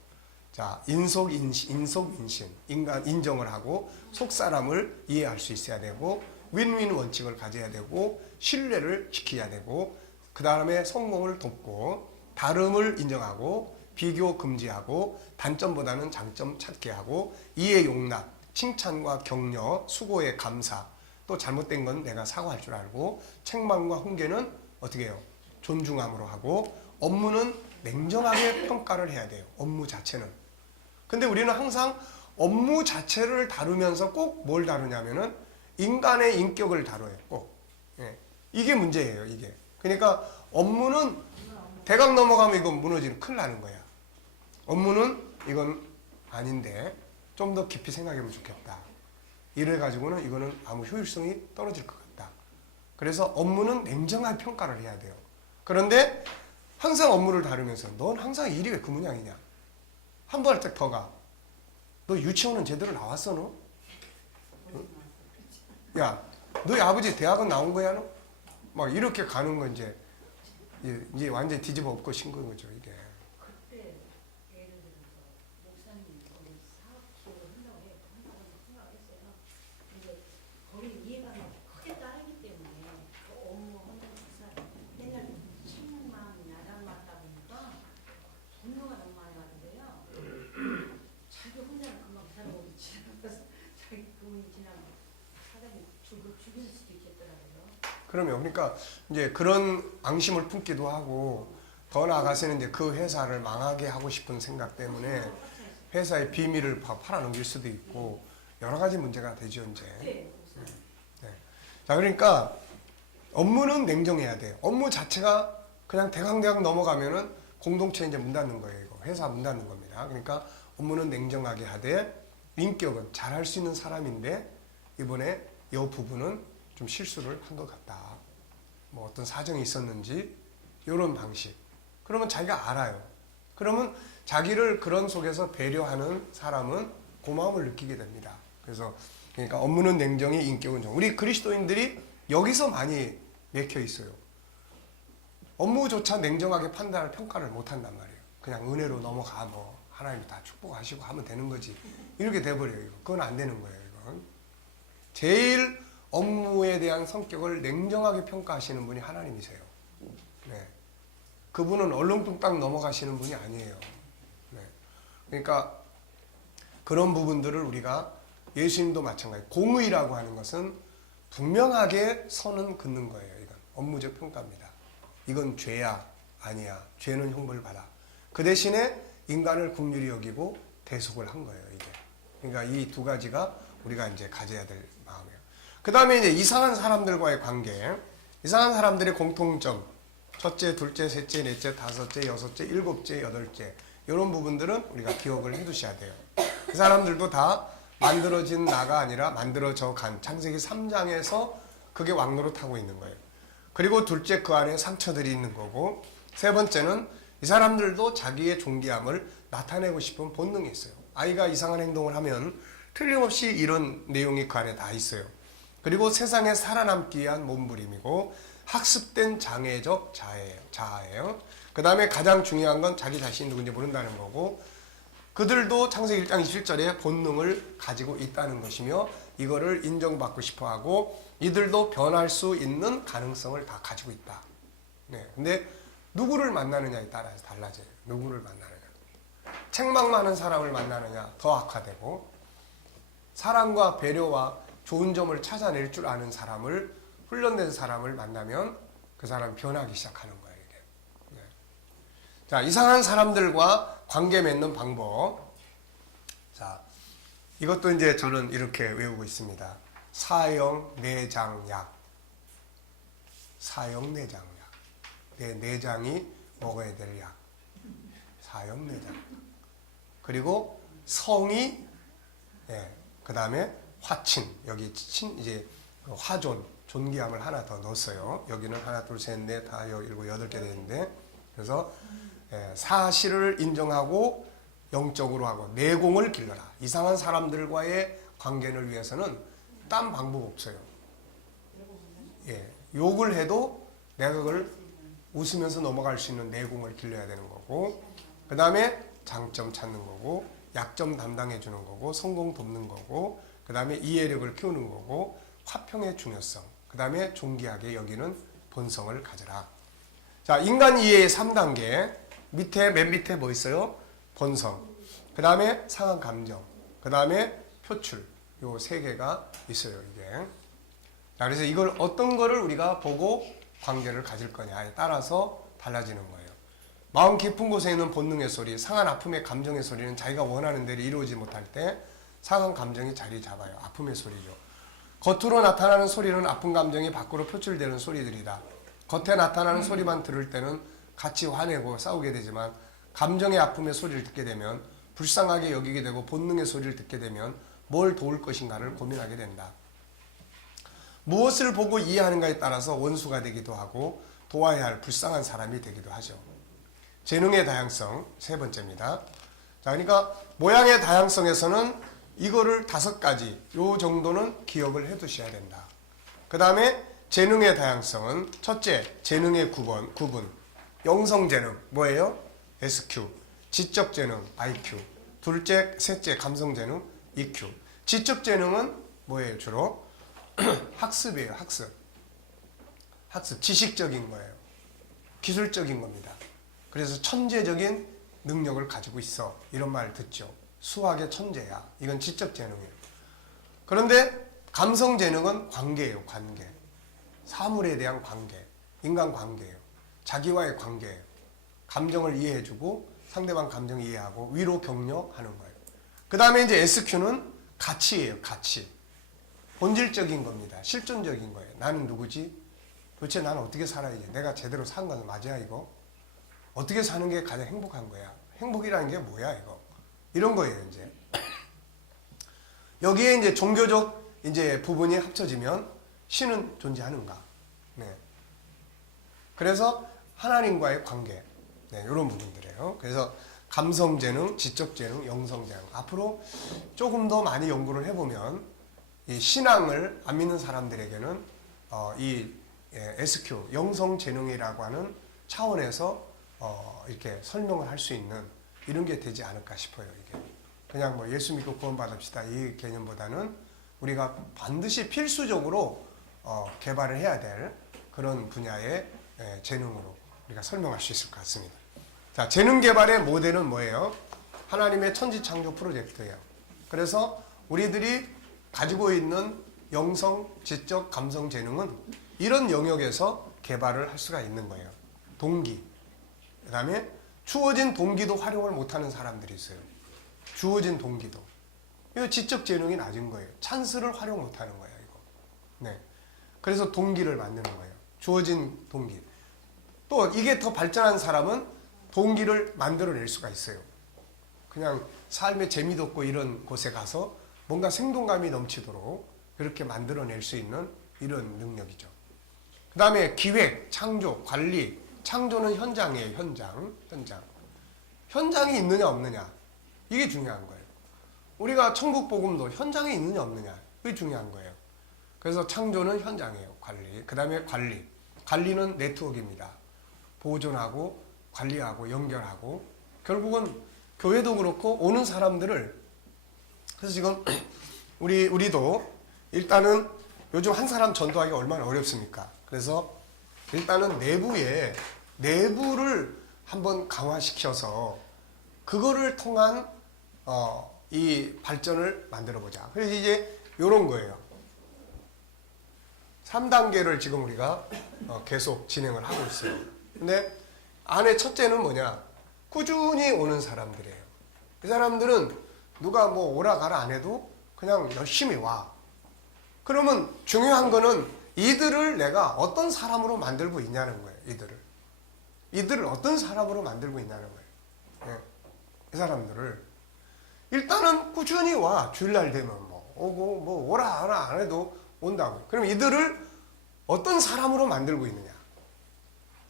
자, 인속인신, 인간 인정을 하고 속사람을 이해할 수 있어야 되고 윈윈 원칙을 가져야 되고 신뢰를 지켜야 되고 그 다음에 성공을 돕고 다름을 인정하고 비교 금지하고 단점보다는 장점 찾게 하고 이해 용납, 칭찬과 격려, 수고의 감사, 또 잘못된 건 내가 사과할 줄 알고 책망과 훈계는 어떻게 해요? 존중함으로 하고 업무는 냉정하게 평가를 해야 돼요. 업무 자체는. 근데 우리는 항상 업무 자체를 다루면서 꼭 뭘 다루냐면은 인간의 인격을 다뤄요. 꼭. 예. 이게 문제예요. 이게. 그러니까 업무는 대강 넘어가면 이건 무너지는 큰일 나는 거야. 업무는 이건 아닌데 좀 더 깊이 생각해보면 좋겠다. 이래 가지고는 이거는 아무 효율성이 떨어질 것 같다. 그래서 업무는 냉정하게 평가를 해야 돼요. 그런데 항상 업무를 다루면서 넌 항상 일이 왜 그 모양이냐? 한 번 할 때 더 가. 너 유치원은 제대로 나왔어 너? 야, 너희 아버지 대학은 나온 거야 너? 막 이렇게 가는 건 이제 완전히 뒤집어 엎고 신거인 거죠 이게. 그때 예를 들어서 목사님 거기 사업 기획을 한다고 해요. 한다고 생각했어요. 근데 거기 이해가 크게 따르기 때문에 그 업무 혼자 기사 맨날 책만 야단 맞다 보니까 분노가 너무 많이 가는데요. 자기 혼자는 금방 기다리고 지나가서 자기 그분이 지나면 사람이 죽일 수도 있겠더라고요. 그러면 그러니까 이제 그런 앙심을 품기도 하고 더 나아가서는 이제 그 회사를 망하게 하고 싶은 생각 때문에 회사의 비밀을 팔아넘길 수도 있고 여러 가지 문제가 되죠 이제. 네. 자, 그러니까 업무는 냉정해야 돼요. 업무 자체가 그냥 대강대강 넘어가면은 공동체 이제 문 닫는 거예요. 이거 회사 문 닫는 겁니다. 그러니까 업무는 냉정하게 하되 인격은 잘할 수 있는 사람인데 이번에 이 부분은 좀 실수를 한 것 같다. 뭐 어떤 사정이 있었는지 이런 방식. 그러면 자기가 알아요. 그러면 자기를 그런 속에서 배려하는 사람은 고마움을 느끼게 됩니다. 그래서 그러니까 업무는 냉정히 인격은 정. 우리 그리스도인들이 여기서 많이 맥혀 있어요. 업무조차 냉정하게 판단을 평가를 못 한단 말이에요. 그냥 은혜로 넘어가 뭐 하나님이 다 축복하시고 하면 되는 거지. 이렇게 돼버려요. 이거. 그건 안 되는 거예요. 이건. 제일 업무에 대한 성격을 냉정하게 평가하시는 분이 하나님이세요. 네. 그분은 얼렁뚱땅 넘어가시는 분이 아니에요. 네. 그러니까 그런 부분들을 우리가 예수님도 마찬가지. 공의라고 하는 것은 분명하게 선은 긋는 거예요. 이건 업무적 평가입니다. 이건 죄야 아니야. 죄는 형벌 받아. 그 대신에 인간을 긍휼히 여기고 대속을 한 거예요. 이게. 그러니까 이 두 가지가 우리가 이제 가져야 될 마음이에요. 그 다음에 이제 이상한 사람들과의 관계. 이상한 사람들의 공통점. 첫째, 둘째, 셋째, 넷째, 다섯째, 여섯째, 일곱째, 여덟째. 이런 부분들은 우리가 기억을 해 두셔야 돼요. 그 사람들도 다 만들어진 나가 아니라 만들어져 간 창세기 3장에서 그게 왕노릇하고 있는 거예요. 그리고 둘째, 그 안에 상처들이 있는 거고, 세 번째는 이 사람들도 자기의 존귀함을 나타내고 싶은 본능이 있어요. 아이가 이상한 행동을 하면 틀림없이 이런 내용이 그 안에 다 있어요. 그리고 세상에 살아남기 위한 몸부림이고 학습된 장애적 자아예요. 그 다음에 가장 중요한 건 자기 자신이 누군지 모른다는 거고, 그들도 창세기 1장 27절에 본능을 가지고 있다는 것이며 이거를 인정받고 싶어하고 이들도 변할 수 있는 가능성을 다 가지고 있다. 네, 근데 누구를 만나느냐에 따라서 달라져요. 누구를 만나느냐. 책망 많은 사람을 만나느냐 더 악화되고, 사랑과 배려와 좋은 점을 찾아낼 줄 아는 사람을, 훈련된 사람을 만나면 그 사람이 변하기 시작하는 거예요. 이게. 네. 자, 이상한 사람들과 관계 맺는 방법. 자, 이것도 이제 저는 이렇게 외우고 있습니다. 사형 내장약. 사형 내장약. 내 내장이 먹어야 될 약. 사형 내장. 그리고 성이, 예, 그 다음에 화친. 여기 이제 화존, 존귀함을 하나 더 넣었어요. 여기는 하나, 둘, 셋, 넷, 다, 일곱, 여덟 개 되는데, 그래서 사실을 인정하고 영적으로 하고 내공을 길러라. 이상한 사람들과의 관계를 위해서는 딴 방법 없어요. 예, 욕을 해도 내가 그걸 웃으면서 넘어갈 수 있는 내공을 길러야 되는 거고, 그 다음에 장점 찾는 거고, 약점 담당해 주는 거고, 성공 돕는 거고, 그 다음에 이해력을 키우는 거고, 화평의 중요성, 그 다음에 존귀하게 여기는 본성을 가져라. 자, 인간 이해의 3단계. 맨 밑에 뭐 있어요? 본성. 그 다음에 상한 감정. 그 다음에 표출. 요 3개가 있어요, 이게. 자, 그래서 이걸 어떤 거를 우리가 보고 관계를 가질 거냐에 따라서 달라지는 거예요. 마음 깊은 곳에 있는 본능의 소리, 상한 아픔의 감정의 소리는 자기가 원하는 대로 이루어지지 못할 때 상한 감정이 자리 잡아요. 아픔의 소리죠. 겉으로 나타나는 소리는 아픈 감정이 밖으로 표출되는 소리들이다. 겉에 나타나는 소리만 들을 때는 같이 화내고 싸우게 되지만 감정의 아픔의 소리를 듣게 되면 불쌍하게 여기게 되고 본능의 소리를 듣게 되면 뭘 도울 것인가를 고민하게 된다. 무엇을 보고 이해하는가에 따라서 원수가 되기도 하고 도와야 할 불쌍한 사람이 되기도 하죠. 재능의 다양성 3번째입니다. 자, 그러니까 모양의 다양성에서는 이거를 5가지 요 정도는 기억을 해 두셔야 된다. 그 다음에 재능의 다양성은 첫째, 재능의 구분. 영성재능 뭐예요? SQ. 지적재능 IQ. 셋째, 감성재능 EQ. 지적재능은 뭐예요? 주로 학습이에요. 학습. 지식적인 거예요. 기술적인 겁니다. 그래서 천재적인 능력을 가지고 있어. 이런 말 듣죠. 수학의 천재야. 이건 지적재능이에요. 그런데 감성재능은 관계예요. 관계. 사물에 대한 관계. 인간관계예요. 자기와의 관계예요. 감정을 이해해주고 상대방 감정을 이해하고 위로 격려하는 거예요. 그 다음에 이제 SQ는 가치예요. 가치. 본질적인 겁니다. 실존적인 거예요. 나는 누구지? 도대체 나는 어떻게 살아야지? 내가 제대로 산 건 맞아 이거? 어떻게 사는 게 가장 행복한 거야? 행복이라는 게 뭐야 이거? 이런 거예요 이제. 여기에 이제 종교적 이제 부분이 합쳐지면 신은 존재하는가? 네. 그래서 하나님과의 관계, 네, 이런 부분들이에요. 그래서 감성재능, 지적재능, 영성재능. 앞으로 조금 더 많이 연구를 해보면 이 신앙을 안 믿는 사람들에게는 이 SQ, 영성재능이라고 하는 차원에서 이렇게 설명을 할 수 있는 이런 게 되지 않을까 싶어요. 이게 그냥 뭐 예수 믿고 구원받읍시다 이 개념보다는 우리가 반드시 필수적으로 개발을 해야 될 그런 분야의 재능으로 우리가 설명할 수 있을 것 같습니다. 자, 재능 개발의 모델은 뭐예요? 하나님의 천지창조 프로젝트예요. 그래서 우리들이 가지고 있는 영성, 지적, 감성 재능은 이런 영역에서 개발을 할 수가 있는 거예요. 동기. 그 다음에 주어진 동기도 활용을 못하는 사람들이 있어요. 주어진 동기도. 이거 지적 재능이 낮은 거예요. 찬스를 활용 못하는 거예요. 이거. 네. 그래서 동기를 만드는 거예요. 주어진 동기. 또 이게 더 발전한 사람은 동기를 만들어낼 수가 있어요. 그냥 삶의 재미도 없고 이런 곳에 가서 뭔가 생동감이 넘치도록 그렇게 만들어낼 수 있는 이런 능력이죠. 그 다음에 기획, 창조, 관리. 창조는 현장이에요. 현장. 현장이 있느냐 없느냐. 이게 중요한 거예요. 우리가 천국복음도 현장에 있느냐 없느냐. 이게 중요한 거예요. 그래서 창조는 현장이에요. 관리. 그 다음에 관리. 관리는 네트워크입니다. 보존하고 관리하고 연결하고 결국은 교회도 그렇고 오는 사람들을 그래서 지금 우리도 일단은 요즘 한 사람 전도하기 얼마나 어렵습니까? 그래서 일단은 내부를 한번 강화시켜서 그거를 통한 이 발전을 만들어 보자. 그래서 이제 이런 거예요. 3단계를 지금 우리가 계속 진행을 하고 있어요. 근데 안에 첫째는 뭐냐? 꾸준히 오는 사람들이에요. 그 사람들은 누가 뭐 오라 가라 안 해도 그냥 열심히 와. 그러면 중요한 거는 이들을 내가 어떤 사람으로 만들고 있냐는 거예요. 이들을 어떤 사람으로 만들고 있냐는 거예요. 네. 이 사람들을 일단은 꾸준히 와. 주일날 되면 뭐 오고 뭐 오라 하라 안 해도 온다고. 그럼 이들을 어떤 사람으로 만들고 있느냐.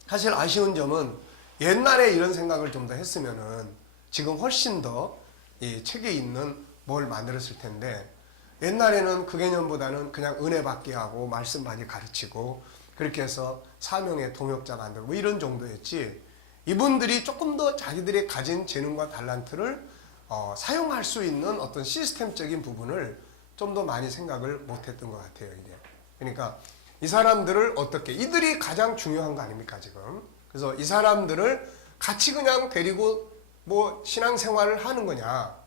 사실 아쉬운 점은 옛날에 이런 생각을 좀 더 했으면은 지금 훨씬 더 이 책에 있는 뭘 만들었을 텐데 옛날에는 그 개념보다는 그냥 은혜 받게 하고 말씀 많이 가르치고 그렇게 해서 사명의 동역자 만들고 뭐 이런 정도였지, 이분들이 조금 더 자기들이 가진 재능과 달란트를 사용할 수 있는 어떤 시스템적인 부분을 좀 더 많이 생각을 못했던 것 같아요. 이게. 그러니까 이 사람들을 어떻게, 이들이 가장 중요한 거 아닙니까 지금. 그래서 이 사람들을 같이 그냥 데리고 뭐 신앙생활을 하는 거냐,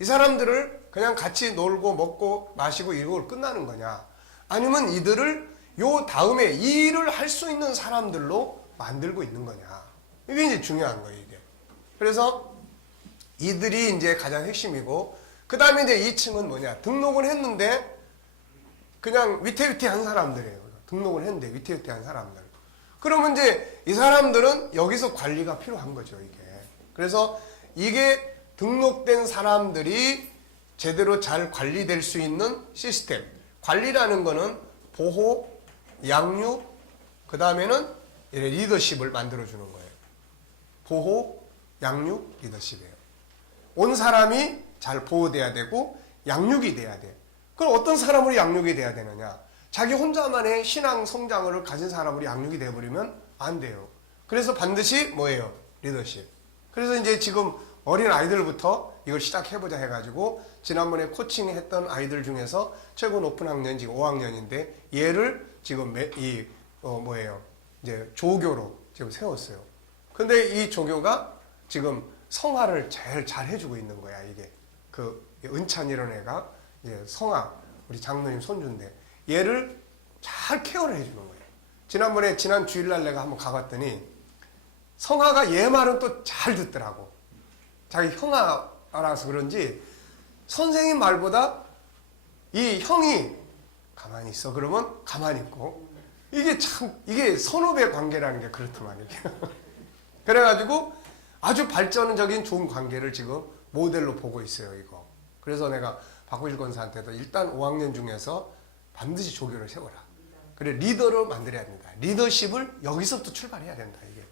이 사람들을 그냥 같이 놀고 먹고 마시고 이러고 끝나는 거냐, 아니면 이들을 요 다음에 이 일을 할 수 있는 사람들로 만들고 있는 거냐, 이게 이제 중요한 거예요 이게. 그래서 이들이 이제 가장 핵심이고, 그 다음에 이제 2층은 뭐냐, 등록을 했는데 그냥 위태위태한 사람들이에요. 등록을 했는데 위태위태한 사람들. 그러면 이제 이 사람들은 여기서 관리가 필요한 거죠 이게. 그래서 이게 등록된 사람들이 제대로 잘 관리될 수 있는 시스템. 관리라는 거는 보호, 양육, 그 다음에는 리더십을 만들어주는 거예요. 보호, 양육, 리더십이에요. 온 사람이 잘 보호돼야 되고 양육이 돼야 돼. 그럼 어떤 사람으로 양육이 돼야 되느냐? 자기 혼자만의 신앙 성장을 가진 사람으로 양육이 돼버리면 안 돼요. 그래서 반드시 뭐예요? 리더십. 그래서 이제 지금 어린 아이들부터 이걸 시작해보자 해가지고 지난번에 코칭했던 아이들 중에서 최고 높은 학년 지금 5학년인데 얘를 지금 이제 조교로 지금 세웠어요. 근데 이 조교가 지금 성화를 제일 잘 해주고 있는 거야 이게. 그 은찬이라는 애가 이제 성화 우리 장로님 손주인데 얘를 잘 케어를 해주는 거예요. 지난번에 지난 주일날 내가 한번 가봤더니 성화가 얘 말은 또 잘 듣더라고. 자기 형아라서 그런지 선생님 말보다 이 형이 가만히 있어 그러면 가만히 있고, 이게 참 이게 선후배 관계라는 게 그렇더만 이게. 그래가지고 아주 발전적인 좋은 관계를 지금 모델로 보고 있어요 이거. 그래서 내가 박구실 권사한테도 일단 5학년 중에서 반드시 조교를 세워라. 그래 리더로 만들어야 합니다. 리더십을 여기서부터 출발해야 된다 이게.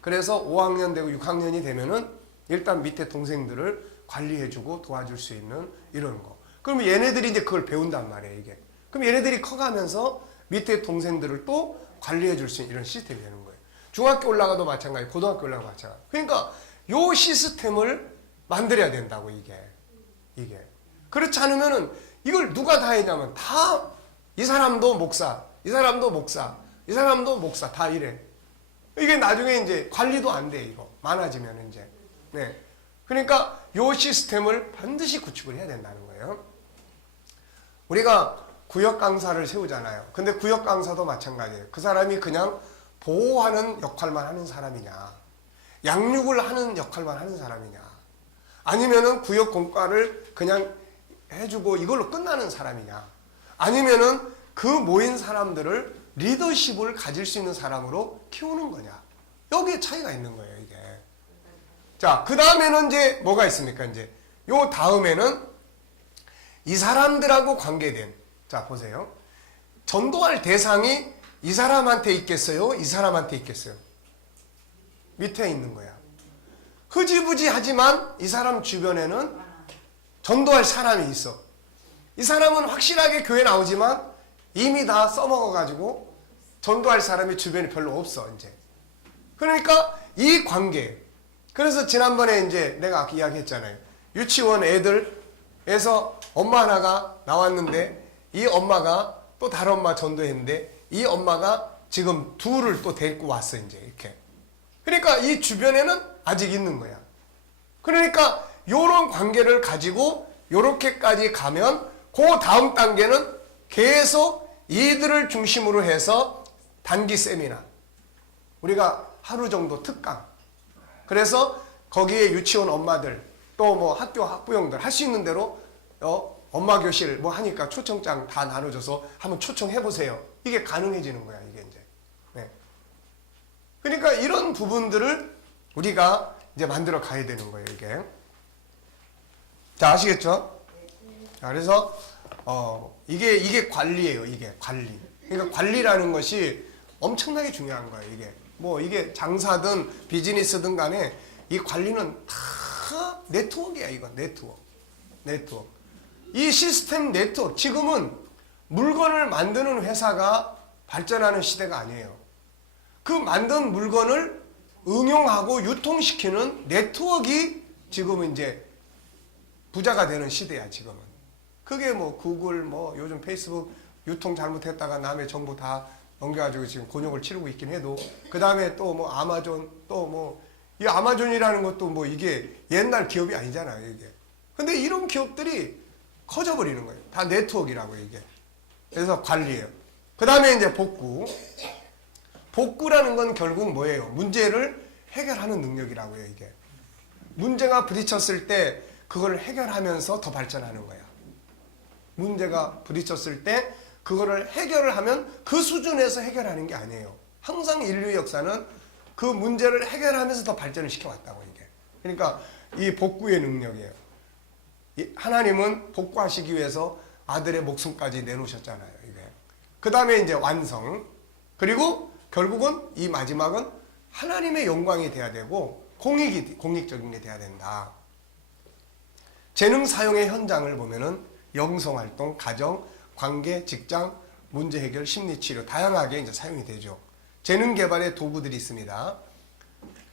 그래서 5학년 되고 6학년이 되면은 일단 밑에 동생들을 관리해주고 도와줄 수 있는 이런 거. 그러면 얘네들이 이제 그걸 배운단 말이에요 이게. 그럼 얘네들이 커가면서 밑에 동생들을 또 관리해줄 수 있는 이런 시스템이 되는 거예요. 중학교 올라가도 마찬가지, 고등학교 올라가도 마찬가지. 그러니까 요 시스템을 만들어야 된다고 이게. 그렇지 않으면은 이걸 누가 다 했냐면 다 이 사람도 목사, 이 사람도 목사, 이 사람도 목사 다 이래. 이게 나중에 이제 관리도 안 돼 이거 많아지면 이제. 네. 그러니까 요 시스템을 반드시 구축을 해야 된다는 거예요. 우리가 구역 강사를 세우잖아요. 근데 구역 강사도 마찬가지예요. 그 사람이 그냥 보호하는 역할만 하는 사람이냐, 양육을 하는 역할만 하는 사람이냐, 아니면은 구역 공과를 그냥 해주고 이걸로 끝나는 사람이냐, 아니면은 그 모인 사람들을 리더십을 가질 수 있는 사람으로 키우는 거냐. 여기에 차이가 있는 거예요, 이게. 자, 그 다음에는 이제 뭐가 있습니까? 이제 요 다음에는 이 사람들하고 관계된, 자, 보세요. 전도할 대상이 이 사람한테 있겠어요? 이 사람한테 있겠어요? 밑에 있는 거야. 흐지부지 하지만 이 사람 주변에는 전도할 사람이 있어. 이 사람은 확실하게 교회 나오지만 이미 다 써먹어가지고 전도할 사람이 주변에 별로 없어, 이제. 그러니까 이 관계. 그래서 지난번에 이제 내가 아까 이야기했잖아요. 유치원 애들에서 엄마 하나가 나왔는데 이 엄마가 또 다른 엄마 전도했는데 이 엄마가 지금 둘을 또 데리고 왔어, 이제 이렇게. 그러니까 이 주변에는 아직 있는 거야. 그러니까 요런 관계를 가지고 요렇게까지 가면 그 다음 단계는 계속 이들을 중심으로 해서 단기 세미나, 우리가 하루 정도 특강, 그래서 거기에 유치원 엄마들 또 뭐 학교 학부형들 할 수 있는 대로 엄마 교실 뭐 하니까 초청장 다 나눠줘서 한번 초청해보세요. 이게 가능해지는 거야 이게 이제. 네. 그러니까 이런 부분들을 우리가 이제 만들어 가야 되는 거예요 이게. 자, 아시겠죠? 자, 그래서 이게 관리예요. 이게 관리. 그러니까 관리라는 것이 엄청나게 중요한 거예요 이게. 뭐 이게 장사든 비즈니스든 간에 이 관리는 다 네트워크야 이건. 네트워크. 이 시스템 네트워크, 지금은 물건을 만드는 회사가 발전하는 시대가 아니에요. 그 만든 물건을 응용하고 유통시키는 네트워크가 지금은 이제 부자가 되는 시대야, 지금은. 그게 뭐 구글, 뭐 요즘 페이스북 유통 잘못했다가 남의 정보 다 넘겨가지고 지금 곤욕을 치르고 있긴 해도, 그 다음에 또 뭐 아마존, 또 뭐 이 아마존이라는 것도 뭐 이게 옛날 기업이 아니잖아요, 이게. 근데 이런 기업들이 커져버리는 거예요. 다 네트워크라고 이게. 그래서 관리해요. 그 다음에 이제 복구. 복구라는 건 결국 뭐예요? 문제를 해결하는 능력이라고 해요, 이게. 문제가 부딪혔을 때 그걸 해결하면서 더 발전하는 거야. 문제가 부딪혔을 때 그거를 해결을 하면 그 수준에서 해결하는 게 아니에요. 항상 인류의 역사는 그 문제를 해결하면서 더 발전을 시켜왔다고, 이게. 그러니까 이 복구의 능력이에요. 하나님은 복구하시기 위해서 아들의 목숨까지 내놓으셨잖아요, 이게. 그 다음에 이제 완성. 그리고 결국은 이 마지막은 하나님의 영광이 돼야 되고 공익적인 게 돼야 된다. 재능 사용의 현장을 보면은 영성활동, 가정, 관계, 직장, 문제 해결, 심리치료 다양하게 이제 사용이 되죠. 재능 개발의 도구들이 있습니다.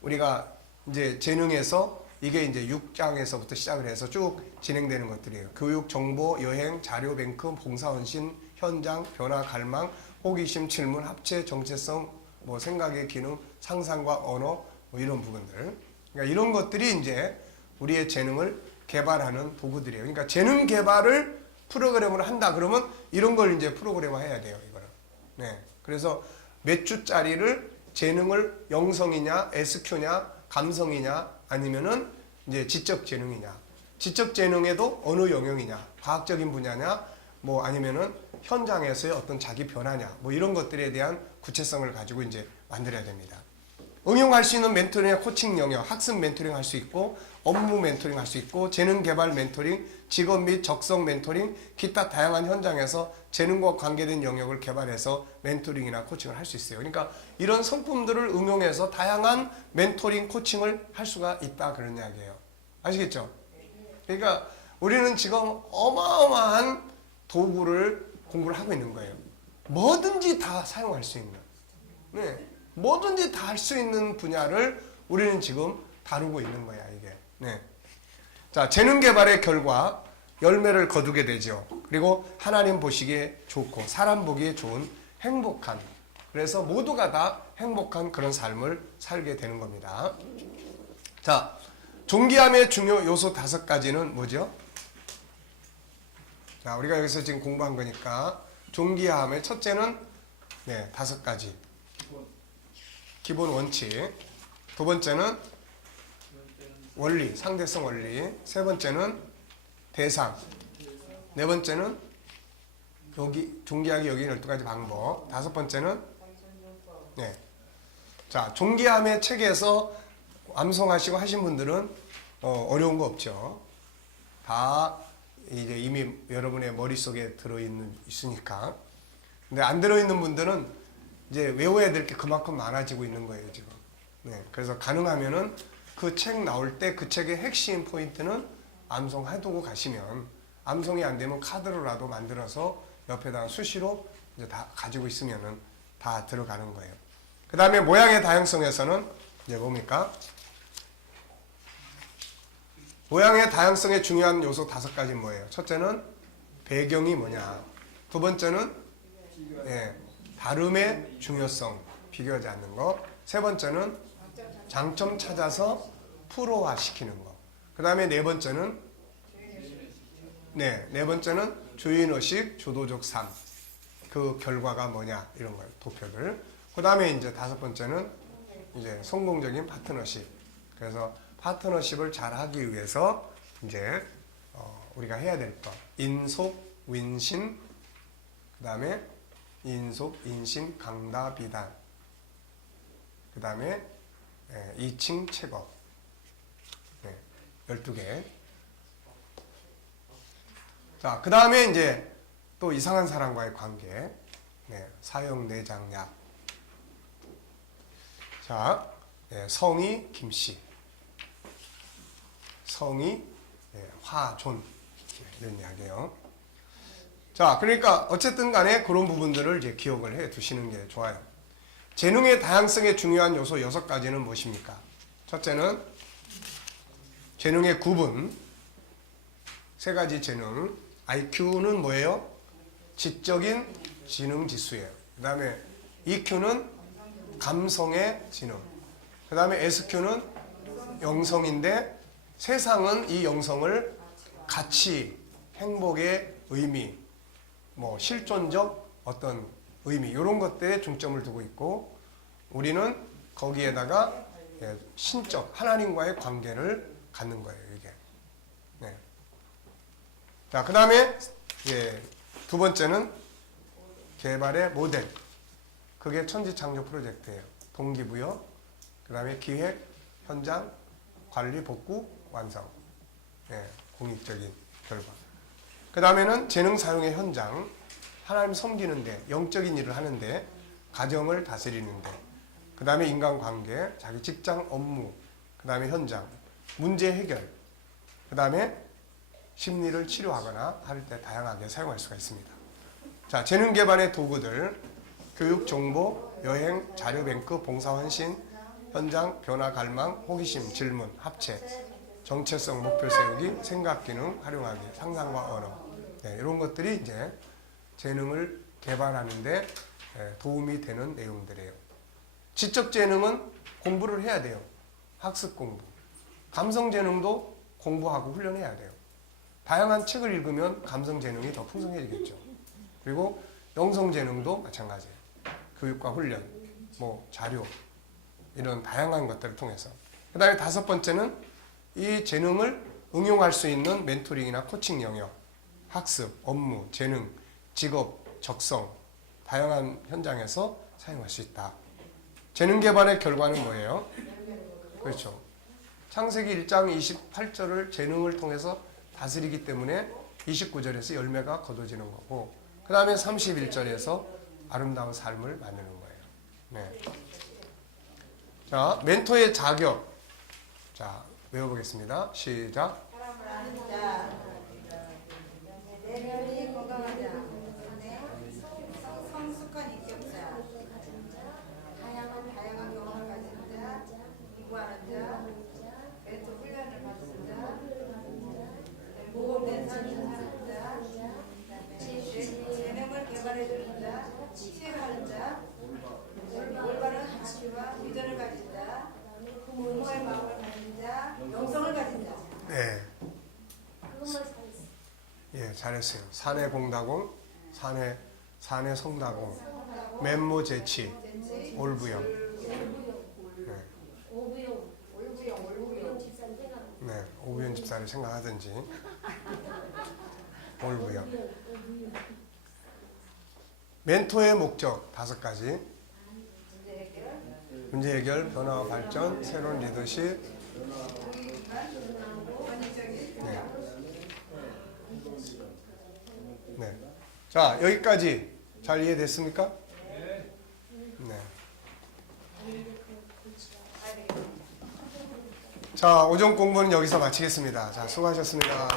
우리가 이제 재능에서 이게 이제 6장에서부터 시작을 해서 쭉 진행되는 것들이에요. 교육, 정보, 여행, 자료, 뱅크, 봉사헌신, 현장, 변화, 갈망, 호기심, 질문, 합체, 정체성, 뭐 생각의 기능, 상상과 언어, 뭐 이런 부분들. 그러니까 이런 것들이 이제 우리의 재능을 개발하는 도구들이에요. 그러니까 재능 개발을 프로그램으로 한다 그러면 이런 걸 이제 프로그램화 해야 돼요, 이거는. 네. 그래서 몇 주짜리를 재능을 영성이냐, SQ냐, 감성이냐, 아니면은 이제 지적 재능이냐. 지적 재능에도 어느 영역이냐, 과학적인 분야냐, 뭐 아니면은 현장에서의 어떤 자기 변화냐, 뭐 이런 것들에 대한 구체성을 가지고 이제 만들어야 됩니다. 응용할 수 있는 멘토링의 코칭 영역, 학습 멘토링 할 수 있고, 업무 멘토링 할 수 있고, 재능 개발 멘토링, 직업 및 적성 멘토링, 기타 다양한 현장에서 재능과 관계된 영역을 개발해서 멘토링이나 코칭을 할 수 있어요. 그러니까 이런 성품들을 응용해서 다양한 멘토링, 코칭을 할 수가 있다, 그런 이야기예요. 아시겠죠? 그러니까 우리는 지금 어마어마한 도구를 공부를 하고 있는 거예요. 뭐든지 다 사용할 수 있는. 네. 뭐든지 다 할 수 있는 분야를 우리는 지금 다루고 있는 거야, 이게. 네. 자, 재능 개발의 결과 열매를 거두게 되죠. 그리고 하나님 보시기에 좋고 사람 보기에 좋은 행복한, 그래서 모두가 다 행복한 그런 삶을 살게 되는 겁니다. 자, 존귀함의 중요 요소 5가지는 뭐죠? 자, 우리가 여기서 지금 공부한 거니까 존귀함의 첫째는 5가지. 기본 원칙. 두 번째는 원리, 상대성 원리. 세 번째는 대상. 네 번째는 여기 존귀하게 여기는 12가지 방법. 다섯 번째는 자, 존귀함의 책에서 암송하시고 하신 분들은 어려운 거 없죠. 다 이제 이미 여러분의 머릿속에 있으니까. 근데 안 들어있는 분들은 이제 외워야 될 게 그만큼 많아지고 있는 거예요, 지금. 네, 그래서 가능하면은 그 책 나올 때 그 책의 핵심 포인트는 암송 해두고 가시면, 암송이 안 되면 카드로라도 만들어서 옆에다가 수시로 이제 다 가지고 있으면은 다 들어가는 거예요. 그 다음에 모양의 다양성에서는 이제 뭡니까? 모양의 다양성의 중요한 요소 5가지 뭐예요? 첫째는 배경이 뭐냐. 두 번째는 다름의 중요성, 비교하지 않는 거. 세 번째는 장점 찾아서 프로화 시키는 거. 그 다음에 네 번째는 주인의식, 주도적 삶. 그 결과가 뭐냐, 이런 거예요. 도표들. 그 다음에 이제 5번째는 이제 성공적인 파트너십. 그래서 파트너십을 잘 하기 위해서 이제 우리가 해야 될 거. 인속, 윈신, 그 다음에 인속, 인신, 강다, 비단. 그 다음에 이칭, 책업. 12개. 자, 그 다음에 이제 또 이상한 사람과의 관계. 사형 내장약. 자, 성이 김씨. 성이 화존. 이런 이야기예요. 자, 그러니까 어쨌든 간에 그런 부분들을 이제 기억을 해 두시는 게 좋아요. 재능의 다양성의 중요한 요소 6가지는 무엇입니까? 첫째는 재능의 구분, 3가지 재능. IQ는 뭐예요? 지적인 지능 지수예요. 그 다음에 EQ는 감성의 지능. 그 다음에 SQ는 영성인데 세상은 이 영성을 가치, 행복의 의미, 뭐 실존적 어떤 의미 이런 것들에 중점을 두고 있고 우리는 거기에다가 신적 하나님과의 관계를 갖는 거예요. 이게. 네. 자, 그 다음에 두 번째는 개발의 모델. 그게 천지창조 프로젝트예요. 동기부여, 그 다음에 기획, 현장, 관리, 복구, 완성. 공익적인 결과. 그 다음에는 재능 사용의 현장. 하나님 섬기는데, 영적인 일을 하는데, 가정을 다스리는데, 그 다음에 인간관계, 자기 직장 업무, 그 다음에 현장, 문제 해결, 그 다음에 심리를 치료하거나 할 때 다양하게 사용할 수가 있습니다. 자, 재능 개발의 도구들, 교육, 정보, 여행, 자료뱅크, 봉사헌신, 현장, 변화, 갈망, 호기심, 질문, 합체, 정체성, 목표 세우기, 생각기능, 활용하기, 상상과 언어. 이런 것들이 이제 재능을 개발하는데 도움이 되는 내용들이에요. 지적 재능은 공부를 해야 돼요. 학습 공부. 감성 재능도 공부하고 훈련해야 돼요. 다양한 책을 읽으면 감성 재능이 더 풍성해지겠죠. 그리고 영성 재능도 마찬가지예요. 교육과 훈련, 뭐 자료 이런 다양한 것들을 통해서. 그 다음에 5번째는 이 재능을 응용할 수 있는 멘토링이나 코칭 영역, 학습, 업무, 재능, 직업, 적성 다양한 현장에서 사용할 수 있다. 재능 개발의 결과는 뭐예요? 그렇죠. 창세기 1장 28절을 재능을 통해서 다스리기 때문에 29절에서 열매가 거둬지는 거고 그 다음에 31절에서 아름다운 삶을 만드는 거예요. 네. 자, 멘토의 자격. 자, 외워보겠습니다. 시작. 사람을 아는 자, 내면이 건강하자, 성숙한 인격자, 다양한 경험을 가진 자, 공부하는 자, 멘토 훈련을 받은 자, 모범된 삶을 사는 자, 재능을 개발해주는 자, 치유하는 자, 올바른 가치와 비전을 가진 자, 부모의 마음을 가진 자, 영성을 가진 자. 네. 예, 잘했어요. 사내 공다공, 사내 성다공, 멘모 재치, 올부영. 네. 네, 오부영 집사를 생각하든지. 올부영. 멘토의 목적 5가지. 문제 해결, 변화와 발전, 새로운 리더십. 네. 네. 자, 여기까지 잘 이해됐습니까? 네. 자, 오전 공부는 여기서 마치겠습니다. 자, 수고하셨습니다.